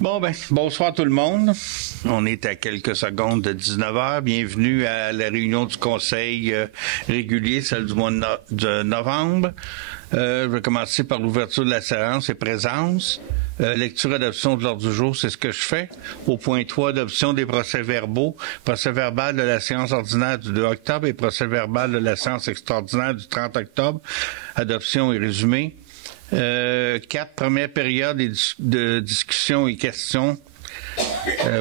Bon, bonsoir tout le monde. On est à quelques secondes de 19h. Bienvenue à la réunion du Conseil régulier, celle du mois de novembre. Je vais commencer par l'ouverture de la séance et présence. Lecture et adoption de l'ordre du jour, c'est ce que je fais. Au point 3, adoption des procès-verbaux. Procès-verbal de la séance ordinaire du 2 octobre et procès-verbal de la séance extraordinaire du 30 octobre. Adoption et résumé. 4, première période de discussion et questions.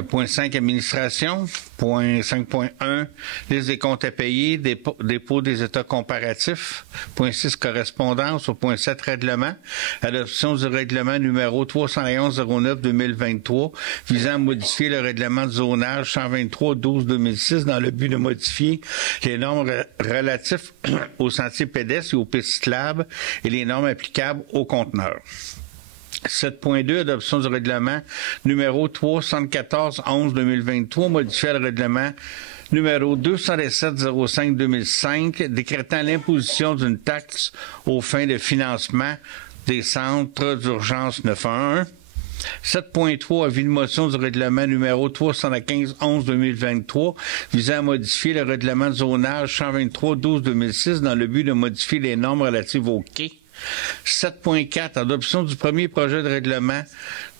Point 5, administration. Point 5.1, liste des comptes à payer, dépôt des états comparatifs. Point 6, correspondance. Au point 7, règlement. Adoption du règlement numéro 311-09-2023 visant à modifier le règlement de zonage 123-12-2006 dans le but de modifier les normes relatifs aux sentiers pédestres et aux pistes cyclables et les normes applicables aux conteneurs. 7.2, adoption du règlement numéro 374-11-2023, modifiant le règlement numéro 217-05-2005, décrétant l'imposition d'une taxe aux fins de financement des centres d'urgence 911. 7.3, avis de motion du règlement numéro 315-11-2023 visant à modifier le règlement de zonage 123-12-2006 dans le but de modifier les normes relatives aux quais. 7.4, adoption du premier projet de règlement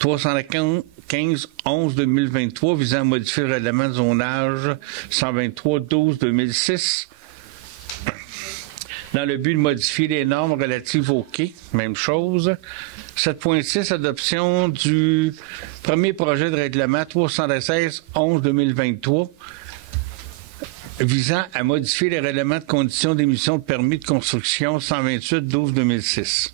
315-11-2023 visant à modifier le règlement de zonage 123-12-2006 dans le but de modifier les normes relatives aux quais. Même chose. 7.6, adoption du premier projet de règlement 316-11-2023 visant à modifier les règlements de conditions d'émission de permis de construction 128-12-2006.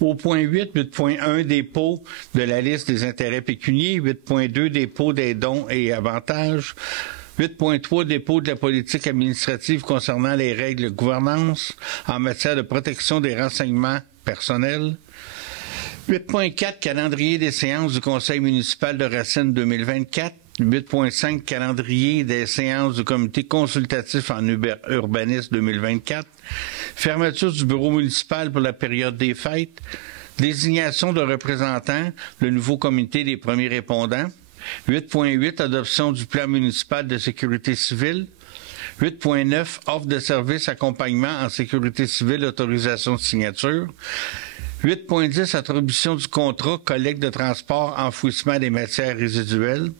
Au point 8, 8.1, dépôt de la liste des intérêts pécuniaires. 8.2, dépôt des dons et avantages. 8.3, dépôt de la politique administrative concernant les règles de gouvernance en matière de protection des renseignements personnels. 8.4, calendrier des séances du Conseil municipal de Racine 2024. 8.5, calendrier des séances du comité consultatif en urbanisme 2024. Fermeture du bureau municipal pour la période des fêtes. Désignation de représentants, le nouveau comité des premiers répondants. 8.8, adoption du plan municipal de sécurité civile. 8.9, offre de services accompagnement en sécurité civile, autorisation de signature. 8.10, attribution du contrat, collecte de transport, enfouissement des matières résiduelles.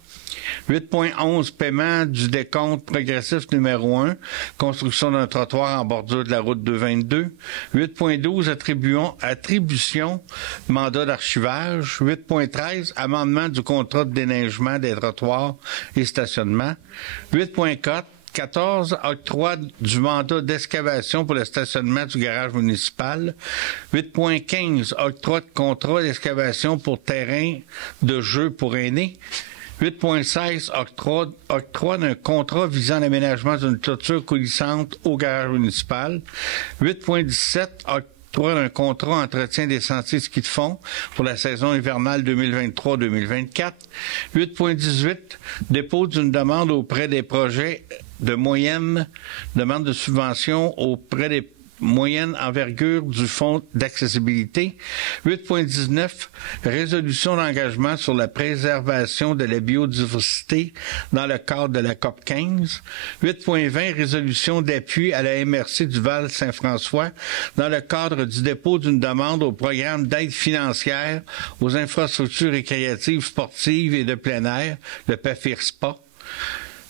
8.11, paiement du décompte progressif numéro 1, construction d'un trottoir en bordure de la route 222. 8.12, attribution, mandat d'archivage. 8.13, amendement du contrat de déneigement des trottoirs et stationnement. 8.14, octroi du mandat d'excavation pour le stationnement du garage municipal. 8.15, octroi de contrat d'excavation pour terrain de jeu pour aînés. 8.16, octroi d'un contrat visant l'aménagement d'une clôture coulissante au garage municipal. 8.17, octroi d'un contrat entretien des sentiers ski de fond pour la saison hivernale 2023-2024. 8.18, dépôt d'une demande auprès des projets de moyenne, demande de subvention auprès des moyenne envergure du Fonds d'accessibilité. 8.19, résolution d'engagement sur la préservation de la biodiversité dans le cadre de la COP 15. 8.20, résolution d'appui à la MRC du Val-Saint-François dans le cadre du dépôt d'une demande au programme d'aide financière aux infrastructures récréatives, sportives et de plein air, le PAFIR-SPA.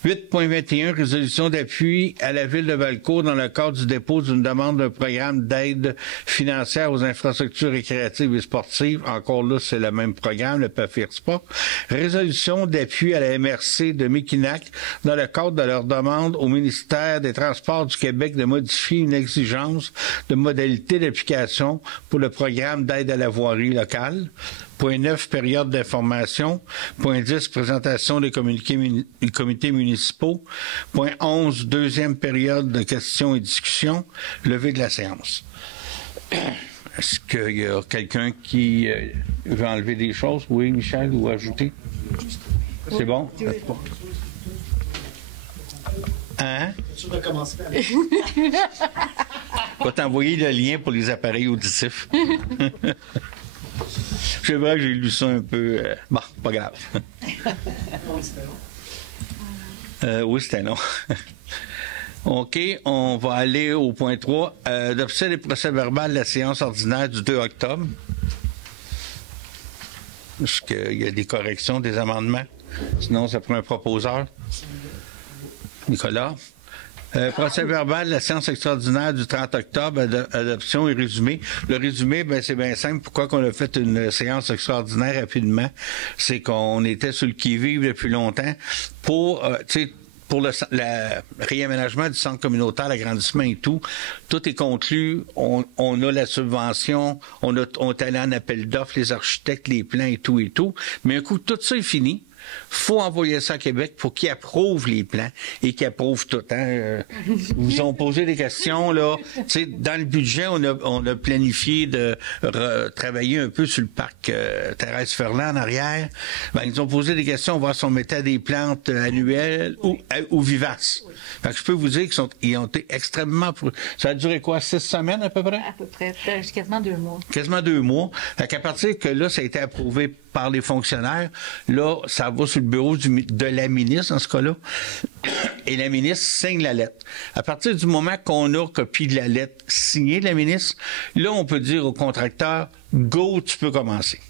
8.21, résolution d'appui à la Ville de Valcourt dans le cadre du dépôt d'une demande d'un programme d'aide financière aux infrastructures récréatives et sportives. Encore là, c'est le même programme, le PAFIR-SPA. Résolution d'appui à la MRC de Mekinac dans le cadre de leur demande au ministère des Transports du Québec de modifier une exigence de modalité d'application pour le programme d'aide à la voirie locale. Point 9, période d'information. Point 10, présentation des comités municipaux. Point 11, deuxième période de questions et discussions. Levée de la séance. Est-ce qu'il y a quelqu'un qui veut enlever des choses? Oui, Michel, ou ajouter? C'est bon? Hein? Tu vas commencer. Je vais t'envoyer le lien pour les appareils auditifs. C'est vrai que j'ai lu ça un peu... Bon, pas grave. Oui, c'était long. OK, on va aller au point 3. D'officier des procès-verbaux de la séance ordinaire du 2 octobre. Est-ce qu'il y a des corrections, des amendements? Sinon, ça prend un proposeur. Nicolas. Procès-verbal de la séance extraordinaire du 30 octobre, adoption et résumé. Le résumé, ben c'est bien simple. Pourquoi qu'on a fait une séance extraordinaire rapidement? C'est qu'on était sur le qui-vive depuis longtemps pour, pour le réaménagement du centre communautaire, l'agrandissement et tout. Tout est conclu. On a la subvention. On est allé en appel d'offres, les architectes, les plans et tout et tout. Mais un coup, tout ça est fini. Faut envoyer ça à Québec pour qu'ils approuvent les plans et qu'ils approuvent tout. Vous ont posé des questions, là. Dans le budget, on a planifié de travailler un peu sur le parc Thérèse Ferland en arrière. Ben, ils ont posé des questions, voir si on mettait des plantes annuelles ou vivaces. Fait que je peux vous dire qu'ils ont été extrêmement... Ça a duré quoi, 6 semaines à peu près? À peu près, quasiment 2 mois. Quasiment 2 mois. Fait qu'à partir que là, ça a été approuvé par les fonctionnaires, là, ça va sur le bureau de la ministre, dans ce cas-là, et la ministre signe la lettre. À partir du moment qu'on a copie de la lettre signée de la ministre, là, on peut dire au contracteur, go, tu peux commencer.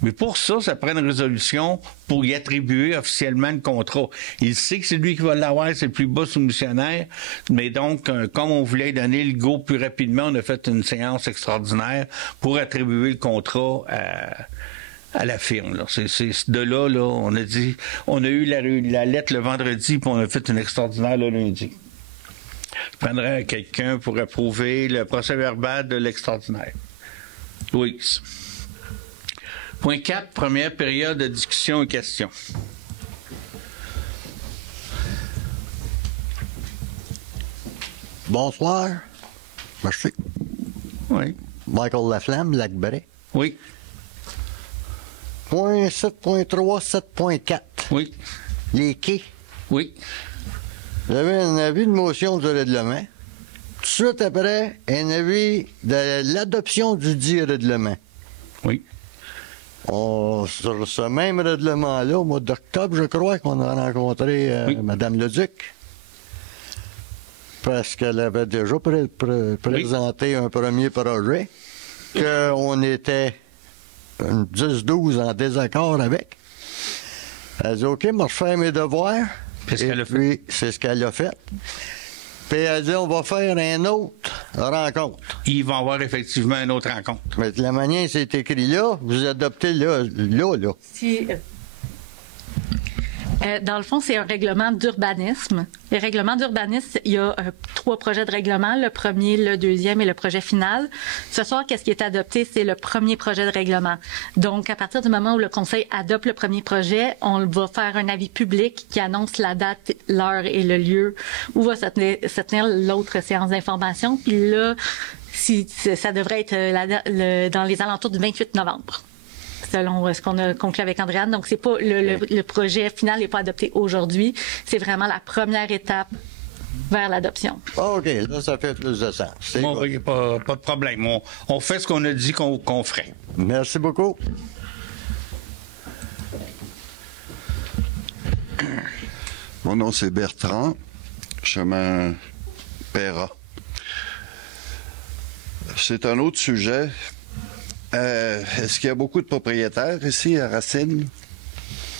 Mais pour ça, ça prend une résolution pour y attribuer officiellement le contrat. Il sait que c'est lui qui va l'avoir, c'est le plus bas soumissionnaire. Mais donc, comme on voulait donner le go plus rapidement, on a fait une séance extraordinaire pour attribuer le contrat à la firme. Là. C'est de là, on a dit, on a eu la lettre le vendredi, puis on a fait une extraordinaire le lundi. Je prendrai quelqu'un pour approuver le procès-verbal de l'extraordinaire. Louise. Point 4, première période de discussion et questions. Bonsoir. Merci. Oui. Michael Laflamme, Lac-Bray. Oui. Point 7.3, 7.4. Oui. Les quais. Oui. Vous avez un avis de motion du règlement. Tout de suite après, un avis de l'adoption du dit règlement. Oui. Sur ce même règlement-là, au mois d'octobre, je crois qu'on a rencontré Mme Leduc. Parce qu'elle avait déjà présenté un premier projet qu'on était 10-12 en désaccord avec. Elle dit, OK, moi, je fais mes devoirs. Puis c'est ce qu'elle a fait. Puis elle dit, on va faire une autre rencontre. Il va y avoir effectivement une autre rencontre. Mais de la manière c'est écrit là, vous adoptez là. Si, dans le fond, c'est un règlement d'urbanisme. Les règlements d'urbanisme, il y a 3 projets de règlement, le premier, le deuxième et le projet final. Ce soir, qu'est-ce qui est adopté? C'est le premier projet de règlement. Donc, à partir du moment où le Conseil adopte le premier projet, on va faire un avis public qui annonce la date, l'heure et le lieu où va se tenir l'autre séance d'information. Puis là, ça devrait être dans les alentours du 28 novembre. Selon ce qu'on a conclu avec Andréane. Donc, c'est pas le projet final n'est pas adopté aujourd'hui. C'est vraiment la première étape vers l'adoption. OK, là, ça fait plus de sens. Bon, il n'y a pas de problème. On fait ce qu'on a dit qu'on ferait. Merci beaucoup. Mon nom, c'est Bertrand, chemin Perra. C'est un autre sujet. Est-ce qu'il y a beaucoup de propriétaires ici à Racine?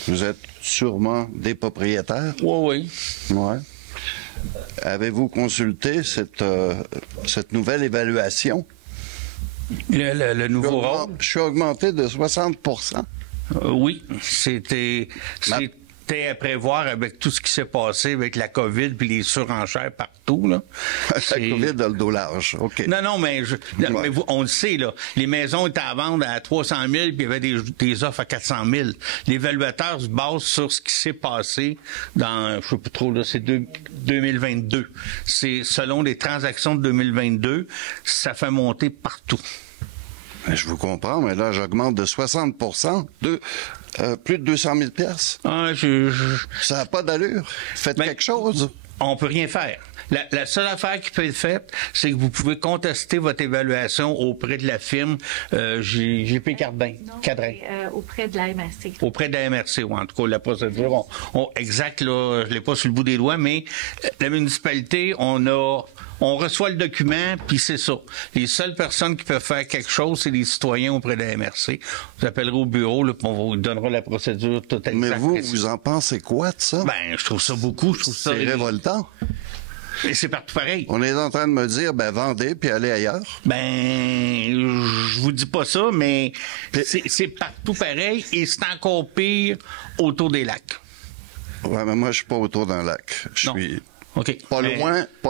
Vous êtes sûrement des propriétaires? Oui. Ouais. Avez-vous consulté cette nouvelle évaluation? Le nouveau rôle? Je suis augmenté de 60 %. Oui, c'était à prévoir avec tout ce qui s'est passé avec la COVID puis les surenchères partout. Là. La COVID a le dos large, OK. Non, mais on le sait, là. Les maisons étaient à vendre à 300 000 puis il y avait des offres à 400 000. L'évaluateur se base sur ce qui s'est passé dans, je sais pas trop, là, c'est 2022. C'est selon les transactions de 2022, ça fait monter partout. Je vous comprends, mais là, j'augmente de 60 plus de 200 000 piastres. Ah, Ça n'a pas d'allure. Faites quelque chose. On peut rien faire. La seule affaire qui peut être faite, c'est que vous pouvez contester votre évaluation auprès de la firme GP Cadrin. Auprès de la MRC. Auprès de la MRC, ou en tout cas, la procédure, exact, là, je l'ai pas sur le bout des doigts, mais la municipalité, on reçoit le document, puis c'est ça. Les seules personnes qui peuvent faire quelque chose, c'est les citoyens auprès de la MRC. Vous appellerez au bureau, là, puis on vous donnera la procédure totale. Mais vous en pensez quoi de ça? Ben, je trouve ça beaucoup. Je trouve ça révoltant. Et c'est partout pareil. On est en train de me dire, ben, vendez puis allez ailleurs. Ben, je vous dis pas ça, mais c'est partout pareil et c'est encore pire autour des lacs. Ouais, mais moi, je suis pas autour d'un lac. Je suis pas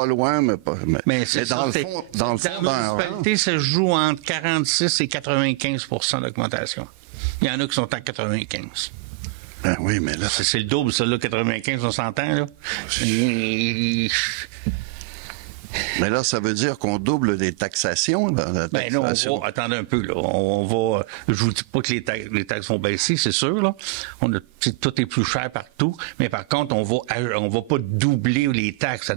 loin, mais pas. Mais dans le fond, dans la municipalité, ça se joue entre 46 et 95 d'augmentation. Il y en a qui sont à 95. Ben oui, mais là... C'est le double, ça, là, 95, on s'entend, là. Mais là, ça veut dire qu'on double des taxations, là, Ben non, attendez un peu, là. On va... Je vous dis pas que les taxes vont baisser, c'est sûr, là. Tout est plus cher partout, mais par contre, on va pas doubler les taxes.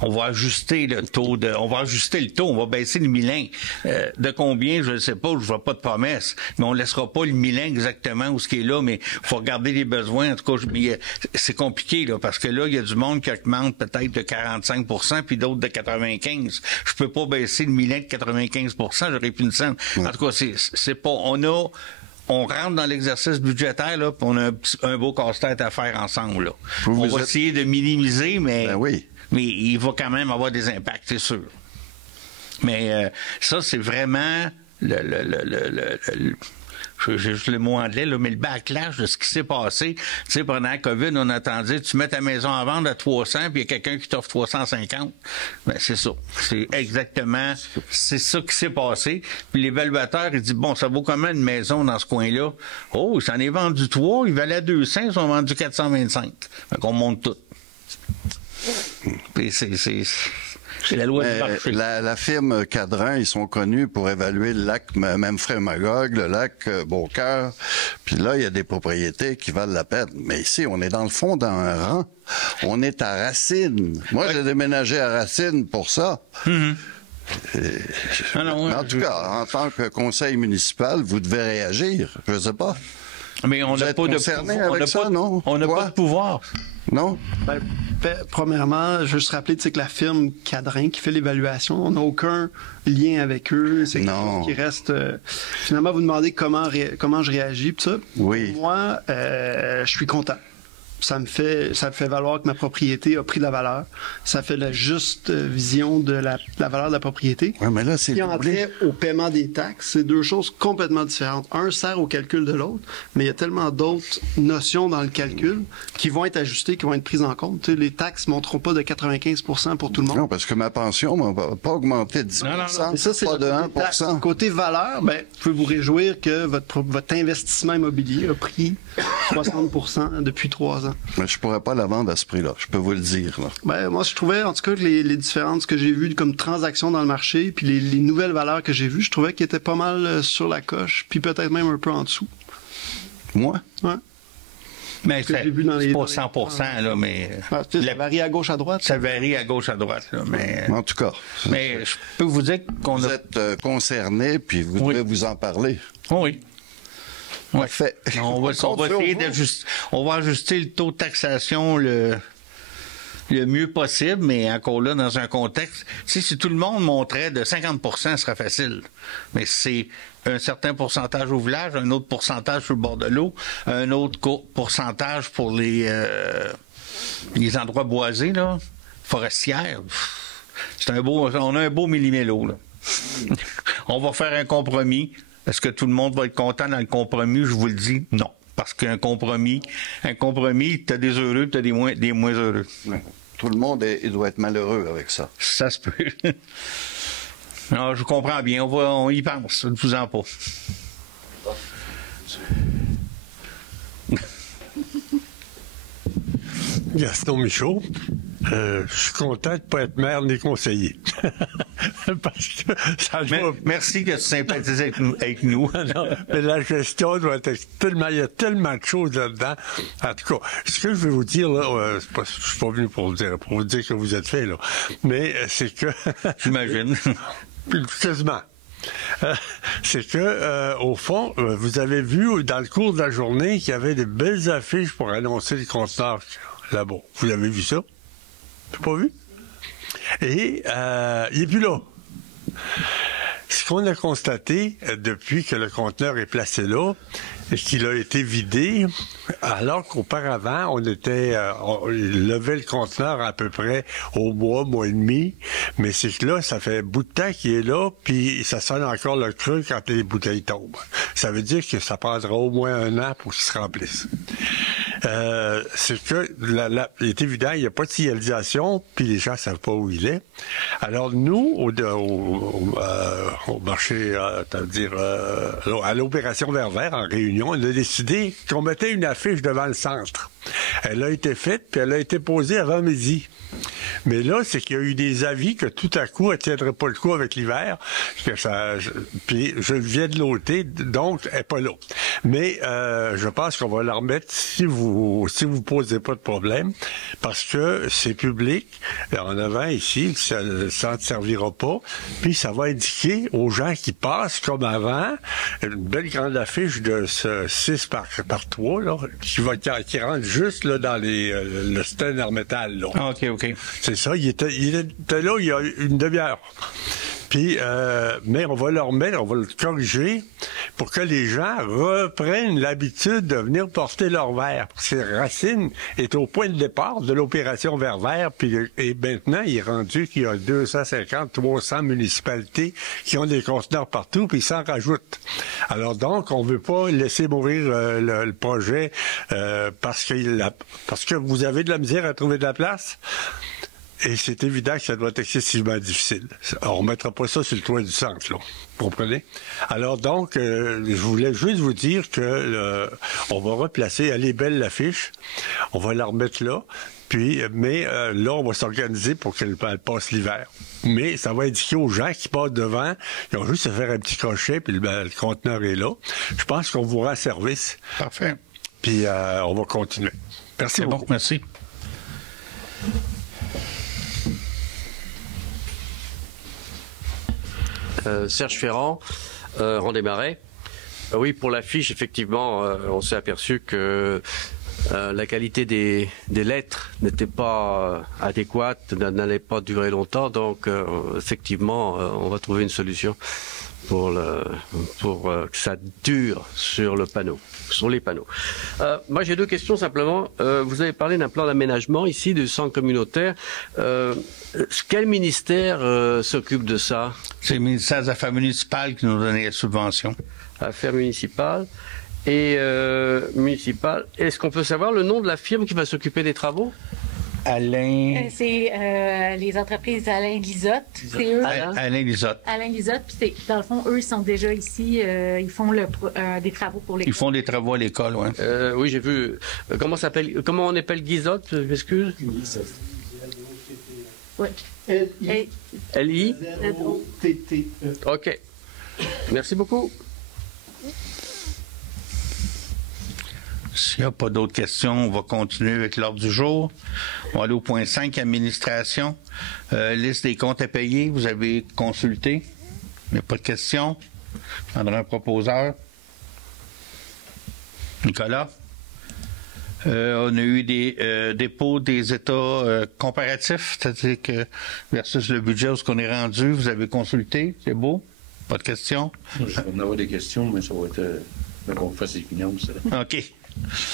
On va ajuster le taux, on va baisser le milling. De combien, je ne sais pas, je vois pas de promesse, mais on laissera pas le milling exactement où ce qui est là, mais faut regarder les besoins. En tout cas, c'est compliqué, là, parce que là, il y a du monde qui augmente peut-être de 45 puis d'autres de 95. Je peux pas baisser le milling de 95 j'aurais plus une scène. En tout cas, c'est pas, on rentre dans l'exercice budgétaire, là, puis on a un beau casse-tête à faire ensemble, là. On va essayer de minimiser, mais... Ben oui. Mais il va quand même avoir des impacts, c'est sûr. Mais ça, c'est vraiment j'ai juste le mot anglais, là, mais le backlash de ce qui s'est passé. Tu sais, pendant la COVID, on attendait, tu mets ta maison à vendre à 300, puis il y a quelqu'un qui t'offre 350. Ben, c'est ça. C'est exactement, c'est ça qui s'est passé. Puis l'évaluateur, il dit, bon, ça vaut combien une maison dans ce coin-là? Oh, j'en ai vendu 3, il valait 200, ils ont vendu 425. Fait qu'on monte tout. Puis c'est la loi du marché. La firme Cadrin, ils sont connus pour évaluer le lac Memphremagog, le lac Beaucœur. Puis là, il y a des propriétés qui valent la peine. Mais ici, on est dans le fond d'un rang. On est à Racine. Moi, j'ai déménagé à Racine pour ça. Mm-hmm. En tout cas, en tant que conseil municipal, vous devez réagir. Je ne sais pas. Mais on n'a pas de pouvoir. Non? Ben, premièrement, je veux juste rappeler que la firme Cadrin qui fait l'évaluation, on n'a aucun lien avec eux. C'est quelque chose qui reste... finalement, vous demandez comment je réagis. Pis ça. Oui. Moi, je suis content. Ça me fait valoir que ma propriété a pris de la valeur. Ça fait la juste vision de la valeur de la propriété. Ouais, mais là, c'est entrer au paiement des taxes, c'est deux choses complètement différentes. Un sert au calcul de l'autre, mais il y a tellement d'autres notions dans le calcul qui vont être ajustées, qui vont être prises en compte. Tu sais, les taxes ne monteront pas de 95% pour tout le monde. Non, parce que ma pension ne va pas augmenter de 10%, non. Ça, c'est pas de 1%. Côté valeur, ben, vous pouvez vous réjouir que votre investissement immobilier a pris 60% depuis 3 ans. Mais je pourrais pas la vendre à ce prix-là, je peux vous le dire. Là. Ben, moi, je trouvais, en tout cas, que les différences que j'ai vues comme transactions dans le marché, puis les nouvelles valeurs que j'ai vues, je trouvais qu'elles étaient pas mal sur la coche, puis peut-être même un peu en dessous. Moi? Ouais. Mais c'est pas 100%, là, mais... Ça varie à gauche, à droite. Ça varie à gauche, à droite, là, mais... En tout cas. Mais je peux vous dire qu'on vous êtes concerné, puis vous devez vous en parler. Oui. Parfait. On va essayer d'ajuster. On va ajuster le taux de taxation le mieux possible, mais encore là, dans un contexte, si tout le monde montrait de 50%, ce serait facile. Mais c'est un certain pourcentage au village, un autre pourcentage sur le bord de l'eau, un autre pourcentage pour les endroits boisés, là, forestières. On a un beau millimélo, là. On va faire un compromis. Est-ce que tout le monde va être content dans le compromis? Je vous le dis, non. Parce qu'un compromis, t'as des heureux, t'as des moins heureux. Ouais. Tout le monde il doit être malheureux avec ça. Ça se peut. Non, je comprends bien. On y pense. Ne vous en pas. Gaston Michaud. Je suis content de ne pas être maire ni conseiller. Parce que ça doit... Merci que tu sympathises avec nous. Non, mais la gestion doit être tellement... Il y a tellement de choses là-dedans. En tout cas, ce que je vais vous dire, là, je suis pas venu pour vous dire que vous êtes fait, là. Mais c'est que... J'imagine. Quasiment. C'est que, au fond, vous avez vu dans le cours de la journée qu'il y avait des belles affiches pour annoncer les conteneurs là-bas. Vous avez vu ça? T'as pas vu? Et il n'est plus là. Ce qu'on a constaté depuis que le conteneur est placé là, c'est qu'il a été vidé, alors qu'auparavant, on levait le conteneur à peu près au mois et demi, mais c'est que là, ça fait un bout de temps qu'il est là, puis ça sonne encore le creux quand les bouteilles tombent. Ça veut dire que ça prendra au moins 1 an pour qu'il se remplisse. C'est que il est évident, il n'y a pas de signalisation, puis les gens ne savent pas où il est. Alors nous, au marché, à l'opération Vert-Vert en Réunion, on a décidé qu'on mettait une affiche devant le centre. Elle a été faite, puis elle a été posée avant midi. Mais là, c'est qu'il y a eu des avis que tout à coup, elle ne tiendrait pas le coup avec l'hiver. Puis je viens de l'ôter, donc elle n'est pas là. Mais je pense qu'on va la remettre si vous posez pas de problème, parce que c'est public. En avant, ici, le centre ne servira pas. Puis ça va indiquer aux gens qui passent, comme avant, une belle grande affiche de 6 par 3, là, qui rentre juste là, dans le stand en métal. Là. Ah, OK. C'est ça, il était là il y a une demi-heure. Puis, mais on va le remettre, on va le corriger pour que les gens reprennent l'habitude de venir porter leur verre. Parce que Racine est au point de départ de l'opération Vert-Vert, et maintenant, il est rendu qu'il y a 250, 300 municipalités qui ont des conteneurs partout, puis ils s'en rajoutent. Alors donc, on ne veut pas laisser mourir le projet parce que vous avez de la misère à trouver de la place. Et c'est évident que ça doit être excessivement difficile. On ne remettra pas ça sur le toit du centre, là. Vous comprenez? Alors donc, je voulais juste vous dire que on va replacer, elle est belle l'affiche, on va la remettre là, mais là, on va s'organiser pour qu'elle passe l'hiver. Mais ça va indiquer aux gens qui passent devant, ils ont juste à faire un petit crochet, puis le conteneur est là. Je pense qu'on vous rend service. Parfait. Puis on va continuer. Merci beaucoup. Bon, merci. Serge Ferrand, Rond-des-Marais. Oui, pour l'affiche, effectivement, on s'est aperçu que la qualité des lettres n'était pas adéquate, n'allait pas durer longtemps, donc effectivement, on va trouver une solution pour que ça dure sur les panneaux. Moi, j'ai 2 questions simplement. Vous avez parlé d'un plan d'aménagement ici du centre communautaire. Quel ministère s'occupe de ça? C'est le ministère des Affaires municipales qui nous donnait la subvention. Affaires municipales. Et municipales. Est-ce qu'on peut savoir le nom de la firme qui va s'occuper des travaux? Alain... C'est les entreprises Alain Lisotte. C'est eux. Alain Lisotte. Alain Lisotte, puis dans le fond, eux, ils sont déjà ici. Ils font des travaux pour l'école. Ils font des travaux à l'école, oui. Oui, j'ai vu. Comment on appelle Guizotte, je m'excuse? Oui. L-I-Z-O-T-T-E. OK. Merci beaucoup. S'il n'y a pas d'autres questions, on va continuer avec l'ordre du jour. On va aller au point 5, administration. Liste des comptes à payer, vous avez consulté. Il n'y a pas de questions. Je prendrai un proposeur. Nicolas. On a eu des dépôts des états comparatifs, c'est-à-dire que versus le budget où ce qu'on est rendu, vous avez consulté, c'est beau? Pas de questions? Je vais en avoir des questions, mais ça va être qu'on fasse les finances. OK.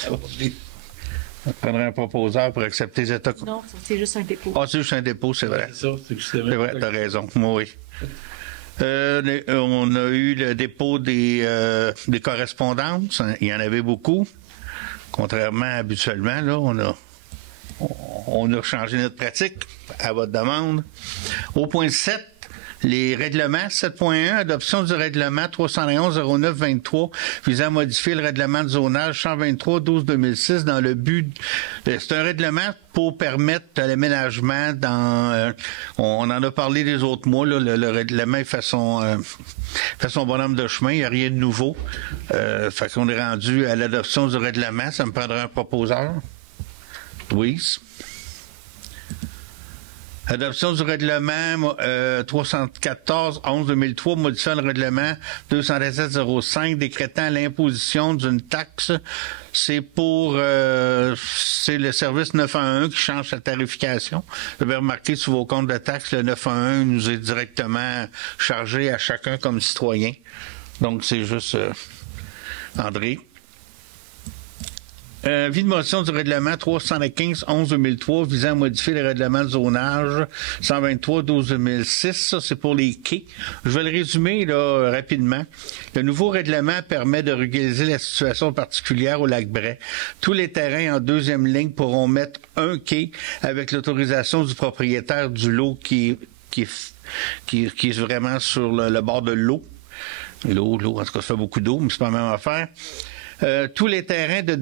On prendrait un proposeur pour accepter les états. Non, c'est juste un dépôt. Ah, c'est juste un dépôt, c'est vrai. C'est ça, c'est vrai, t'as raison. Oui. On a eu le dépôt des correspondances. Il y en avait beaucoup. Contrairement à habituellement, là, on a changé notre pratique à votre demande. Au point 7, Les règlements 7.1, adoption du règlement 311-09-23 visant à modifier le règlement de zonage 123-12-2006 dans le but... C'est un règlement pour permettre l'aménagement dans... on en a parlé les autres mois, là, le règlement fait son bonhomme de chemin, il n'y a rien de nouveau. Fait qu'on est rendu à l'adoption du règlement. Ça me prendra un proposeur. Louise. Adoption du règlement 314-11-2003, modifiant le règlement 217-05, décrétant l'imposition d'une taxe. C'est pour c'est le service 911 qui change sa tarification. Vous avez remarqué sur vos comptes de taxes, le 911 nous est directement chargé à chacun comme citoyen. Donc, c'est juste André. Avis de motion du règlement 315-11-2003 visant à modifier le règlement de zonage 123-12-2006. Ça, c'est pour les quais. Je vais le résumer là rapidement. Le nouveau règlement permet de régulariser la situation particulière au lac Bray. Tous les terrains en deuxième ligne pourront mettre un quai avec l'autorisation du propriétaire du lot qui est vraiment sur le bord de l'eau. L'eau, en tout cas, ça fait beaucoup d'eau, mais c'est pas la même affaire. Tous les terrains de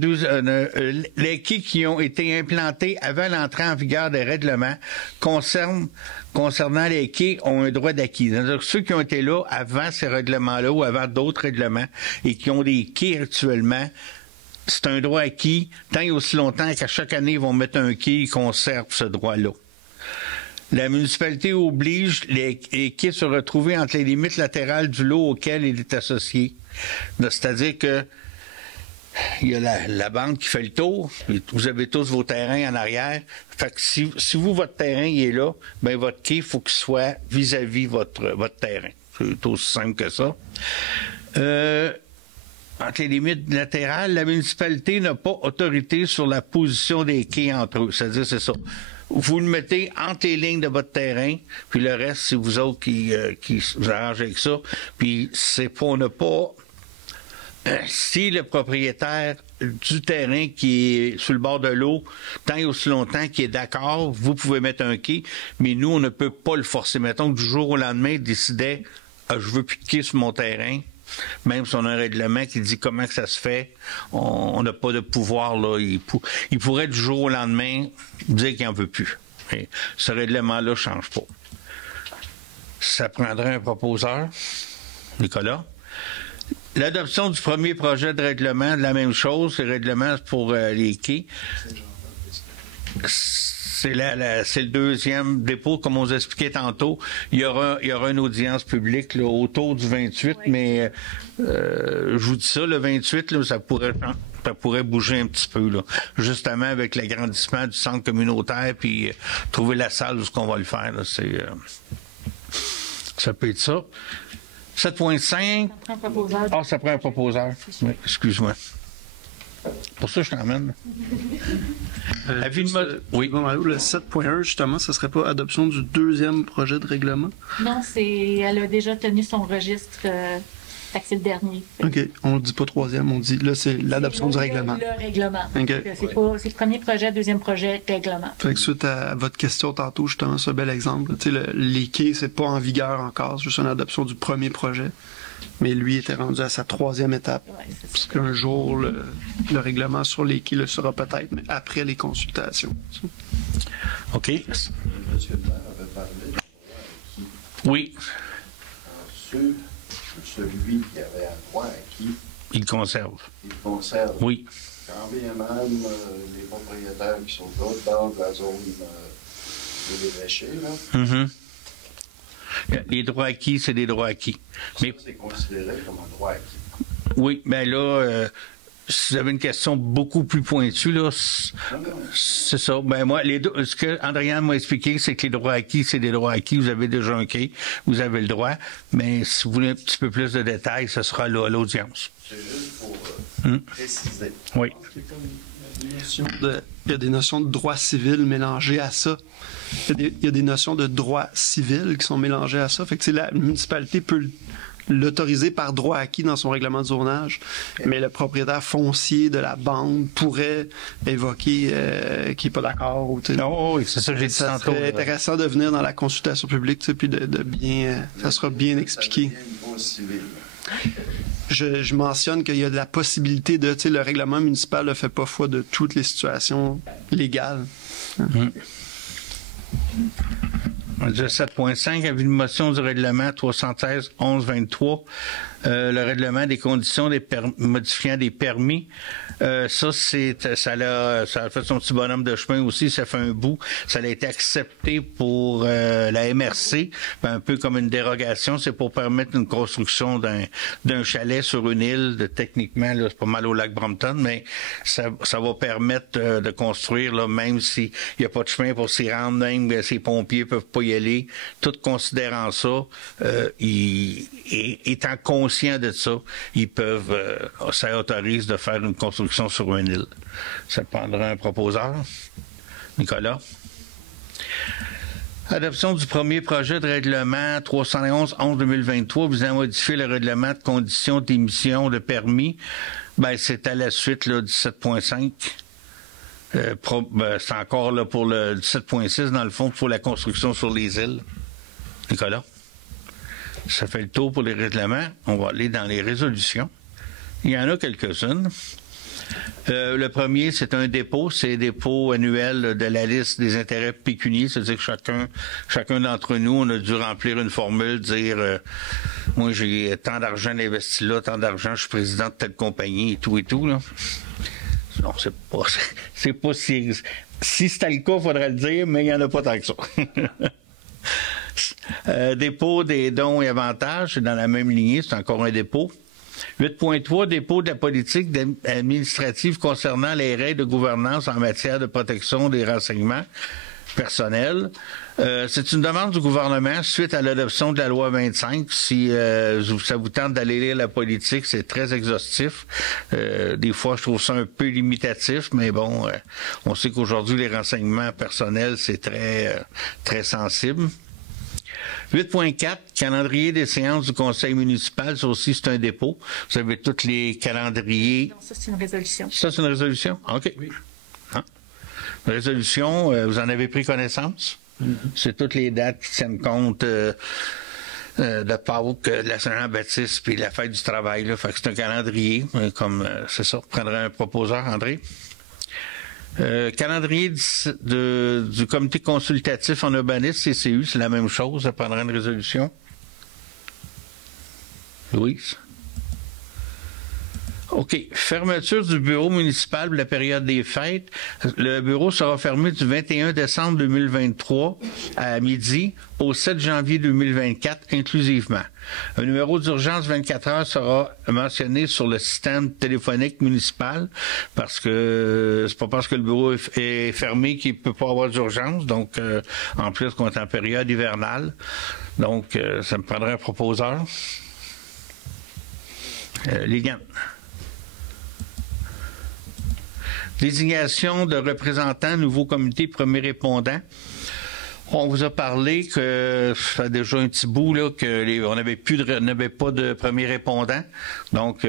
les quais qui ont été implantés avant l'entrée en vigueur des règlements concernant les quais ont un droit d'acquis. C'est-à-dire que ceux qui ont été là avant ces règlements-là ou avant d'autres règlements et qui ont des quais actuellement, c'est un droit acquis tant et aussi longtemps qu'à chaque année, ils vont mettre un quai, ils conservent ce droit-là. La municipalité oblige les quais à se retrouver entre les limites latérales du lot auquel il est associé. C'est-à-dire que il y a la banque qui fait le tour. Vous avez tous vos terrains en arrière. Fait que si vous, votre terrain il est là, ben votre quai, il faut qu'il soit vis-à-vis votre terrain. C'est aussi simple que ça. Entre les limites latérales, la municipalité n'a pas autorité sur la position des quais entre eux. C'est-à-dire, c'est ça. Vous le mettez entre les lignes de votre terrain, puis le reste, c'est vous autres qui vous arrangez avec ça. Puis on n'a pas... Si le propriétaire du terrain qui est sur le bord de l'eau, tant et aussi longtemps qu'il est d'accord, vous pouvez mettre un quai, mais nous, on ne peut pas le forcer. Mettons que du jour au lendemain, il décidait je veux plus de quai sur mon terrain, même si on a un règlement qui dit comment que ça se fait, on n'a pas de pouvoir. Là. Il pourrait du jour au lendemain dire qu'il n'en veut plus. Et ce règlement-là ne change pas. Ça prendrait un proposeur. Nicolas? L'adoption du premier projet de règlement, de la même chose, le règlement pour les quais. C'est le deuxième dépôt, comme on vous expliquait tantôt. Il y aura une audience publique là, autour du 28, oui. Mais je vous dis ça, le 28, là, ça pourrait bouger un petit peu, là. Justement avec l'agrandissement du centre communautaire, puis trouver la salle où on va le faire. Là, ça peut être ça. 7.5. Ça prend un proposeur. Oui, excuse-moi. Pour ça, je t'emmène. Oui. Le 7.1, justement, ce ne serait pas adoption du deuxième projet de règlement? Non, elle a déjà tenu son registre. C'est le dernier. OK. On ne dit pas troisième, on dit là, c'est l'adoption du règlement. Le règlement. Okay. C'est le premier projet, deuxième projet, règlement. Fait que suite à votre question tantôt, justement, c'est un bel exemple. Les quais, c'est pas en vigueur encore, c'est juste une adoption du premier projet. Mais lui était rendu à sa troisième étape. Ouais, parce qu'un jour, le règlement sur les quais le sera peut-être, mais après les consultations. OK. Monsieur le maire avait parlé de oui. Celui qui avait un droit acquis. Il conserve. Il conserve. Oui. Quand bien même les propriétaires qui sont de l'autre bord de la zone des déchets, là. Mm-hmm. Les droits acquis, c'est des droits acquis. Mais c'est considéré comme un droit acquis. Oui, bien là, si vous avez une question beaucoup plus pointue, là, c'est ça. Ben moi, ce que Andréane m'a expliqué, c'est que les droits acquis, c'est des droits acquis. Vous avez déjà un quai, vous avez le droit. Mais si vous voulez un petit peu plus de détails, ce sera là à l'audience. C'est juste pour préciser. Oui. Il y a des notions de droit civil mélangées à ça. Il y a des notions de droit civil qui sont mélangées à ça. Fait que la municipalité peut l'autoriser par droit acquis dans son règlement de zonage, mais le propriétaire foncier de la bande pourrait évoquer qu'il n'est pas d'accord. Non, oui, c'est ça que j'ai dit tantôt. Ça serait intéressant de venir dans la consultation publique, puis de bien... ça sera bien expliqué. Je mentionne qu'il y a de la possibilité de... le règlement municipal ne fait pas foi de toutes les situations légales. 7.5, avis de motion du règlement 316-11-23, le règlement des conditions modifiant des permis. Ça a fait son petit bonhomme de chemin aussi, ça fait un bout. Ça a été accepté pour la MRC, un peu comme une dérogation. C'est pour permettre une construction d'un chalet sur une île. Techniquement, là, c'est pas mal au lac Brompton, mais ça va permettre de construire, là, même s'il n'y a pas de chemin pour s'y rendre, même si les pompiers peuvent pas y aller. Tout considérant ça, étant conscients de ça, ils peuvent, ça autorise de faire une construction sur une île. Ça prendra un proposeur. Nicolas. Adoption du premier projet de règlement 311-11-2023 visant à modifier le règlement de conditions d'émission de permis. C'est à la suite là, du 7.5. C'est encore là pour le 17.6, dans le fond, pour la construction sur les îles. Nicolas? Ça fait le tour pour les règlements. On va aller dans les résolutions. Il y en a quelques-unes. Le premier, c'est un dépôt. C'est un dépôt annuel de la liste des intérêts pécuniaires. C'est-à-dire que chacun d'entre nous, on a dû remplir une formule, dire moi, j'ai tant d'argent investi là, tant d'argent, je suis président de telle compagnie et tout, là. Non, c'est pas si c'était le cas, il faudrait le dire, mais il n'y en a pas tant que ça. Dépôt des dons et avantages, c'est dans la même lignée, c'est encore un dépôt. 8.3, dépôt de la politique administrative concernant les règles de gouvernance en matière de protection des renseignements personnels. C'est une demande du gouvernement suite à l'adoption de la loi 25. Si ça vous tente d'aller lire la politique, c'est très exhaustif. Des fois, je trouve ça un peu limitatif, mais bon, on sait qu'aujourd'hui, les renseignements personnels, c'est très, très sensible. 8.4, calendrier des séances du conseil municipal. Ça aussi, c'est un dépôt. Vous avez tous les calendriers. Non, ça, c'est une résolution. Ça, c'est une résolution? OK. Oui. Résolution, vous en avez pris connaissance? Mm-hmm. C'est toutes les dates qui tiennent compte de Pâques, de la Saint-Jean-Baptiste, puis la fête du travail. Là. Fait que c'est un calendrier, comme c'est ça. Prendrait un proposeur, André. Calendrier du comité consultatif en urbanisme, CCU, c'est la même chose. Ça prendrait une résolution. Louise? OK. Fermeture du bureau municipal pour la période des fêtes. Le bureau sera fermé du 21 décembre 2023 à midi au 7 janvier 2024 inclusivement. Un numéro d'urgence 24 heures sera mentionné sur le système téléphonique municipal parce que c'est pas parce que le bureau est fermé qu'il peut pas avoir d'urgence. Donc, en plus, qu'on est en période hivernale. Donc, ça me prendrait un proposeur. Ligan. Désignation de représentants, nouveau comité premier répondant. On vous a parlé que ça fait déjà un petit bout là que on n'avait pas de premier répondant. Donc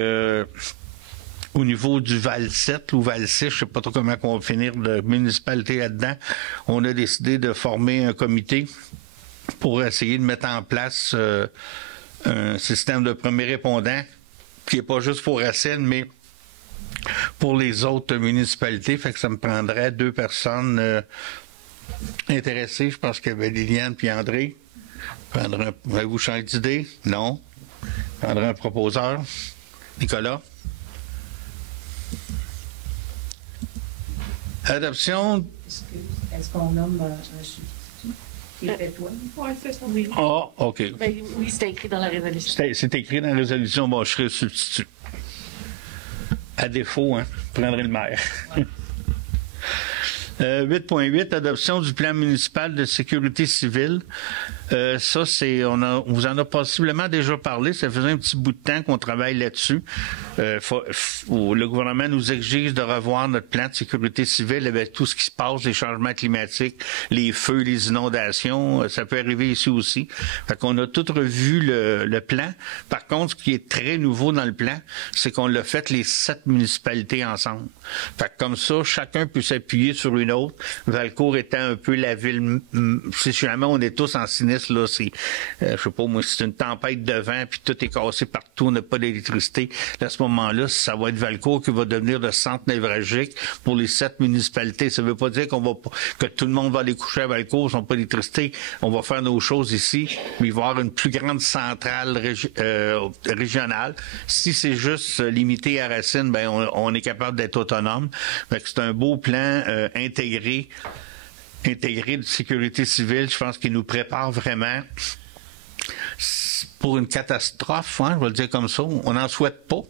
au niveau du Val 7 ou Val 6, je sais pas trop comment on va finir de municipalité là-dedans, on a décidé de former un comité pour essayer de mettre en place un système de premier répondant qui n'est pas juste pour Racine, mais pour les autres municipalités. Fait que ça me prendrait 2 personnes intéressées. Je pense qu'il y avait Liliane puis André. Avez-vous changé d'idée? Non. Prendrait un proposeur. Nicolas? Adoption. Est-ce qu'on nomme un substitut qui est toi? Oui, c'est ça. Oui. Ah, OK. Oui, c'était écrit dans la résolution. C'est écrit dans la résolution. Bon, je serai substitut. À défaut, je prendrai le maire. 8.8, adoption du plan municipal de sécurité civile. Ça, on vous en a possiblement déjà parlé. Ça faisait un petit bout de temps qu'on travaille là-dessus. Le gouvernement nous exige de revoir notre plan de sécurité civile avec tout ce qui se passe, les changements climatiques, les feux, les inondations. Ça peut arriver ici aussi. Fait qu'on a tout revu le plan. Par contre, ce qui est très nouveau dans le plan, c'est qu'on l'a fait les 7 municipalités ensemble. Fait que comme ça, chacun peut s'appuyer sur une autre. Valcourt étant un peu la ville, si jamais on est tous en sinistre, là, c'est, je sais pas moi, c'est une tempête de vent, puis tout est cassé partout, on n'a pas d'électricité. Là, à ce moment-là, ça va être Valcourt qui va devenir le centre névralgique pour les 7 municipalités. Ça veut pas dire que tout le monde va aller coucher à Valcourt, ils n'ont pas d'électricité. On va faire nos choses ici, mais il va y avoir une plus grande centrale régionale. Si c'est juste limité à Racine, ben on est capable d'être autonome. Fait que c'est un beau plan intégré de sécurité civile, je pense qu'il nous prépare vraiment pour une catastrophe, hein, je vais le dire comme ça. On n'en souhaite pas,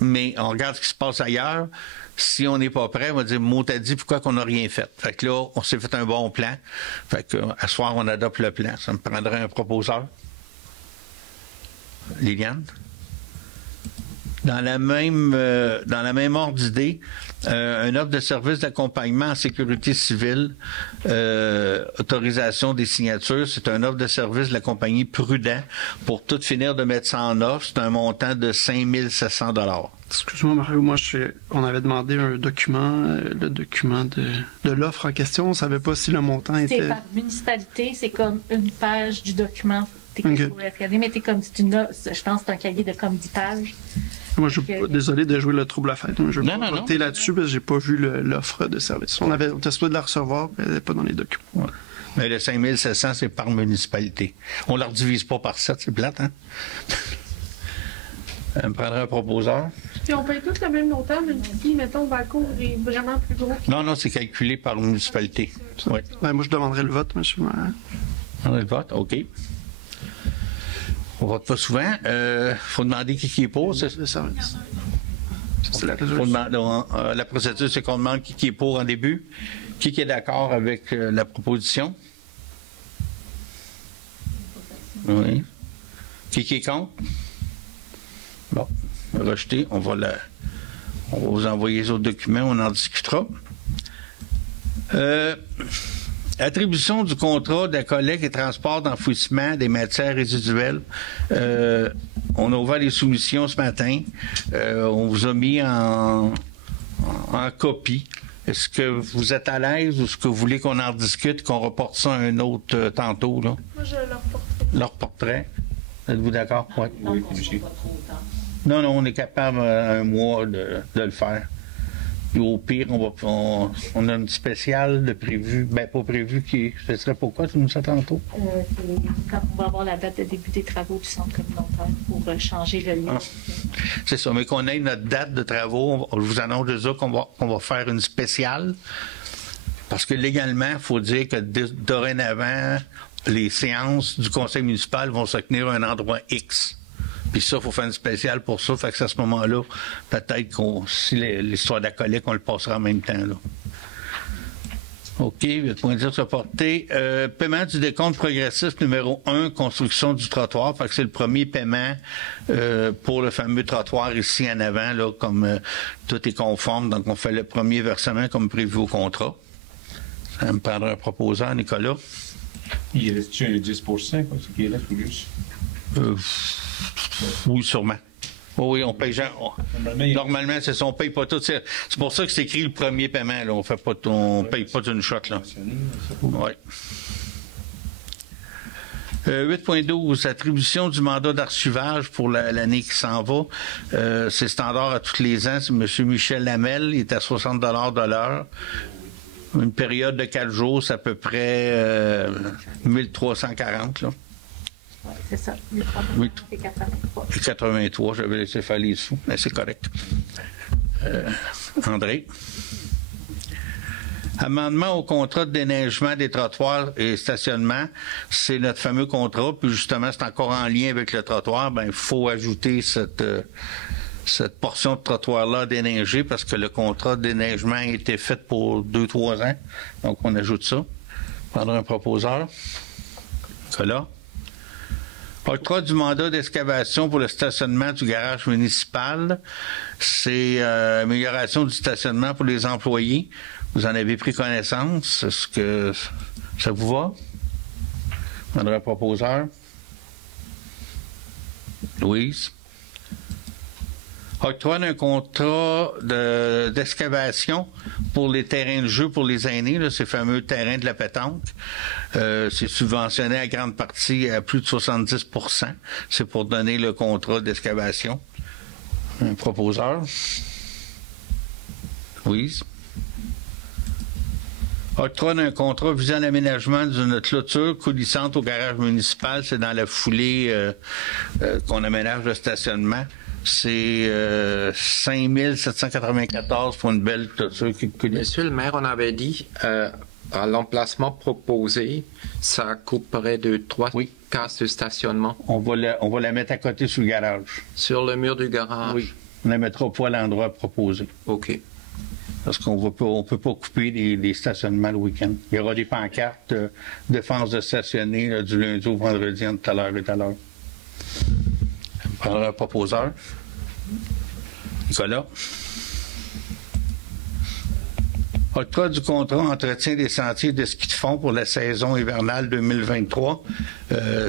mais on regarde ce qui se passe ailleurs. Si on n'est pas prêt, on va dire, mot t'as dit, pourquoi qu'on n'a rien fait? Fait que là, on s'est fait un bon plan. Fait que, à ce soir, on adopte le plan. Ça me prendrait un proposeur. Liliane? Dans la même ordre d'idée, un offre de service d'accompagnement en sécurité civile, autorisation des signatures, c'est un offre de service de la compagnie Prudent pour tout finir de mettre ça en offre. C'est un montant de 5 700 $. Excuse-moi, Mario, on avait demandé un document, le document de l'offre en question. On ne savait pas si le montant était... C'est par municipalité, c'est comme une page du document. Okay. Je pense que c'est un cahier de comme 10 pages. Moi, désolé de jouer le trouble à fête. Je vais pas voter là-dessus parce que j'ai pas vu l'offre de service. On était supposé de la recevoir, mais elle n'est pas dans les documents. Ouais. Mais le 5 700, c'est par municipalité. On ne leur divise pas par 7, c'est plate, hein? Elle me prendrait un proposeur. Puis on paye tous le même montant, mais si, mettons, Valcourt est vraiment plus gros. Non, c'est calculé par municipalité. Oui. Ben, moi, je demanderais le vote, monsieur. On a le vote, OK. On vote pas souvent. Faut demander qui est pour. C'est le service. C'est la la procédure, c'est qu'on demande qui est pour en début. Qui est d'accord avec la proposition? Oui. Qui est contre? Bon, rejeté. On va vous envoyer les autres documents, on en discutera. Attribution du contrat de collecte et transport d'enfouissement des matières résiduelles. On a ouvert les soumissions ce matin. On vous a mis en copie. Est-ce que vous êtes à l'aise ou est-ce que vous voulez qu'on en discute, qu'on reporte ça à un autre tantôt? Là? Moi, je le reporterai. Le reporterai. Êtes-vous d'accord? Oui. Non, on est capable un mois de le faire. Et au pire, on a une spéciale de prévu, pas prévu, ce serait pourquoi tu nous dis tantôt? Quand on va avoir la date de début des travaux du centre communautaire pour changer le lien. C'est ça, mais qu'on ait notre date de travaux, je vous annonce déjà qu'on va faire une spéciale, parce que légalement, il faut dire que dorénavant, les séances du conseil municipal vont se tenir à un endroit X. Puis ça, il faut faire une spéciale pour ça. Fait que c'est à ce moment-là, peut-être si l'histoire de la collecte, on le passera en même temps. Là. OK, 8.10 reporté. Paiement du décompte progressif numéro 1, construction du trottoir. Fait que c'est le premier paiement pour le fameux trottoir ici en avant, là, comme tout est conforme. Donc, on fait le premier versement comme prévu au contrat. Ça me prendra un proposant, Nicolas. Il reste-tu un 10 quoi, ce qui est là, plus? Oui, sûrement. Oui, on paye normalement, c'est ça, on paye pas tout. C'est pour ça que c'est écrit le premier paiement. Là. On paye pas d'une shot. Là. Oui. 8.12, attribution du mandat d'archivage pour l'année qui s'en va. C'est standard à tous les ans. C'est M. Michel Lamel, il est à 60 $ de l'heure. Une période de 4 jours, c'est à peu près 1340. Là. Oui, c'est ça. C'est 83. Et 83, j'avais laissé faire les sous, mais c'est correct. André. Amendement au contrat de déneigement des trottoirs et stationnement, c'est notre fameux contrat, puis justement, c'est encore en lien avec le trottoir, il faut ajouter cette portion de trottoir-là déneigée parce que le contrat de déneigement a été fait pour 2-3 ans. Donc, on ajoute ça. Prendre un proposeur. Voilà. Octroi du mandat d'excavation pour le stationnement du garage municipal. C'est amélioration du stationnement pour les employés. Vous en avez pris connaissance. Est-ce que ça vous va? Prendre un proposeur. Louise. Octroi d'un contrat d'excavation pour les terrains de jeu pour les aînés, là, ces fameux terrains de la pétanque. C'est subventionné à grande partie à plus de 70 %. C'est pour donner le contrat d'excavation. Un proposeur. Louise. Octroi d'un contrat visant l'aménagement d'une clôture coulissante au garage municipal. C'est dans la foulée qu'on aménage le stationnement. C'est 5 794 pour une belle clôture qui coulisse. Monsieur le maire, on avait dit à l'emplacement proposé, ça couperait de 3 cases de stationnement. On va la mettre à côté sur le garage. Sur le mur du garage? Oui. On la mettra pas à l'endroit proposé. OK. Parce qu'on ne peut pas couper les stationnements le week-end. Il y aura des pancartes défense de stationner là, du lundi au vendredi entre telle heure et telle heure. On prendra un proposeur. Nicolas. Octroi du contrat entretien des sentiers de ski de fond pour la saison hivernale 2023.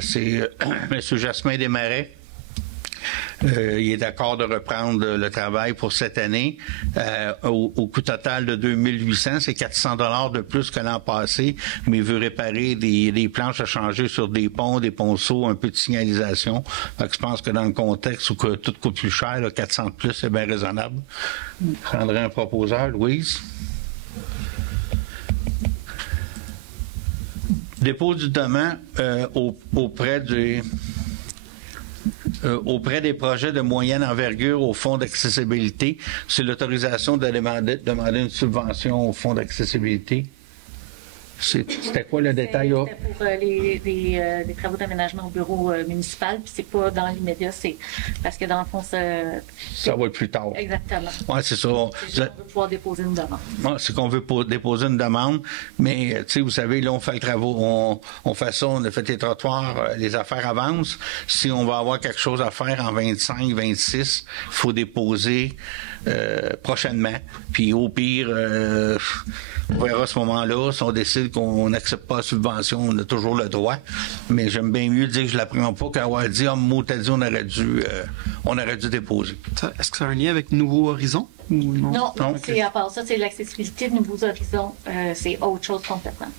C'est M. Jasmin Desmarais. Il est d'accord de reprendre le travail pour cette année au coût total de 2800. C'est 400 $ de plus que l'an passé, mais il veut réparer des planches à changer sur des ponceaux, un peu de signalisation. Donc, je pense que dans le contexte où que tout coûte plus cher, là, 400 de plus, c'est bien raisonnable. Je prendrai un proposeur. Louise? Dépôt du domaine auprès des projets de moyenne envergure au fonds d'accessibilité. C'est l'autorisation de demander une subvention au fonds d'accessibilité. C'était quoi le détail? C'était pour les travaux d'aménagement au bureau municipal, puis c'est pas dans l'immédiat, c'est parce que dans le fond, ça va être plus tard. Exactement. Oui, c'est ça. On veut pouvoir déposer une demande. Ouais, c'est qu'on veut déposer une demande, mais tu sais, vous savez, là, on fait le travaux, on fait ça, on a fait les trottoirs, les affaires avancent. Si on va avoir quelque chose à faire en 25, 26, il faut déposer prochainement. Puis au pire, on verra à ce moment-là. Si on décide qu'on n'accepte pas la subvention, on a toujours le droit. Mais j'aime bien mieux dire que je ne la prends pas qu'avoir dit, oh, mot t'as dit, on aurait dû déposer. Est-ce que ça a un lien avec Nouveau Horizon? Ou non? Non, c'est à part ça, c'est l'accessibilité de Nouveaux Horizons. C'est autre chose complètement.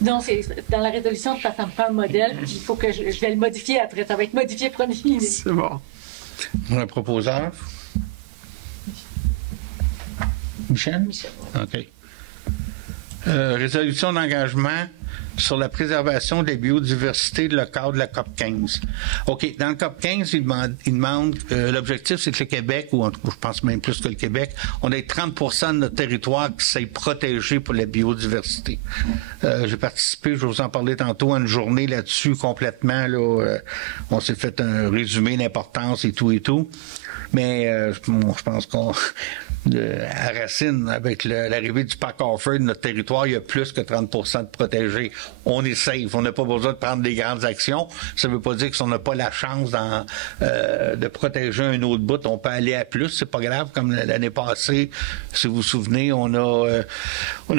Donc, c'est dans la résolution, ça me prend un modèle, puis il faut que je vais le modifier après. Ça va être modifié premier. C'est bon. Un proposeur? Michel? OK. Résolution d'engagement sur la préservation de la biodiversité de le cadre de la COP 15. OK. Dans le COP 15, il demande l'objectif, c'est que le Québec, ou en tout cas, je pense même plus que le Québec, on ait 30 % de notre territoire qui s'est protégé pour la biodiversité. J'ai participé, je vais vous en parler tantôt, à une journée là-dessus complètement. Là, on s'est fait un résumé d'importance et tout. Mais je pense qu'on... à Racine, avec l'arrivée du parc Offord, notre territoire, il y a plus que 30 % de protégés. On est safe. On n'a pas besoin de prendre des grandes actions. Ça ne veut pas dire que si on n'a pas la chance de protéger un autre bout, on peut aller à plus. C'est pas grave. Comme l'année passée, si vous vous souvenez, on a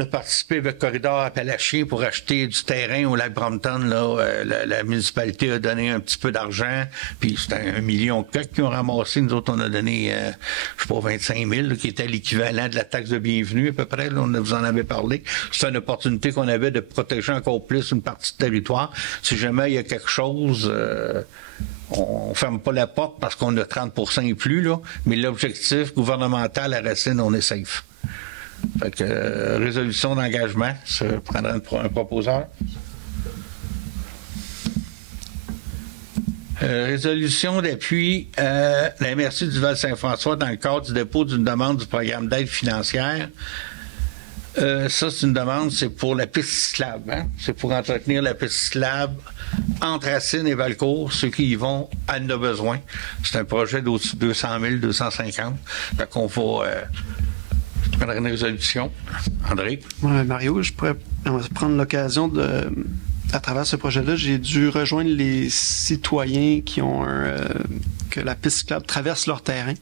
participé avec Corridor Appalachiens pour acheter du terrain au lac Brompton. Là, la municipalité a donné un petit peu d'argent. Puis c'était 1 million de qui ont ramassé. Nous autres, on a donné, je sais pas, 25 000, qui était l'équivalent de la taxe de bienvenue à peu près. Là, vous en avez parlé. C'est une opportunité qu'on avait de protéger encore plus une partie du territoire. Si jamais il y a quelque chose, on ferme pas la porte parce qu'on a 30 % et plus, là, mais l'objectif gouvernemental à Racine, on est safe. Fait que résolution d'engagement, ça prendra un proposeur. Résolution d'appui à la MRC du Val-Saint-François dans le cadre du dépôt d'une demande du programme d'aide financière. Ça, c'est une demande, c'est pour la piste cyclable. Hein? C'est pour entretenir la piste cyclable entre Racine et Valcourt. Ceux qui y vont en ont besoin. C'est un projet d'au-dessus de 200 000, 250. Fait qu'on va prendre une résolution. André? Ouais, Mario, on va prendre l'occasion de... À travers ce projet-là, j'ai dû rejoindre les citoyens qui ont que la piste cyclable traverse leur terrain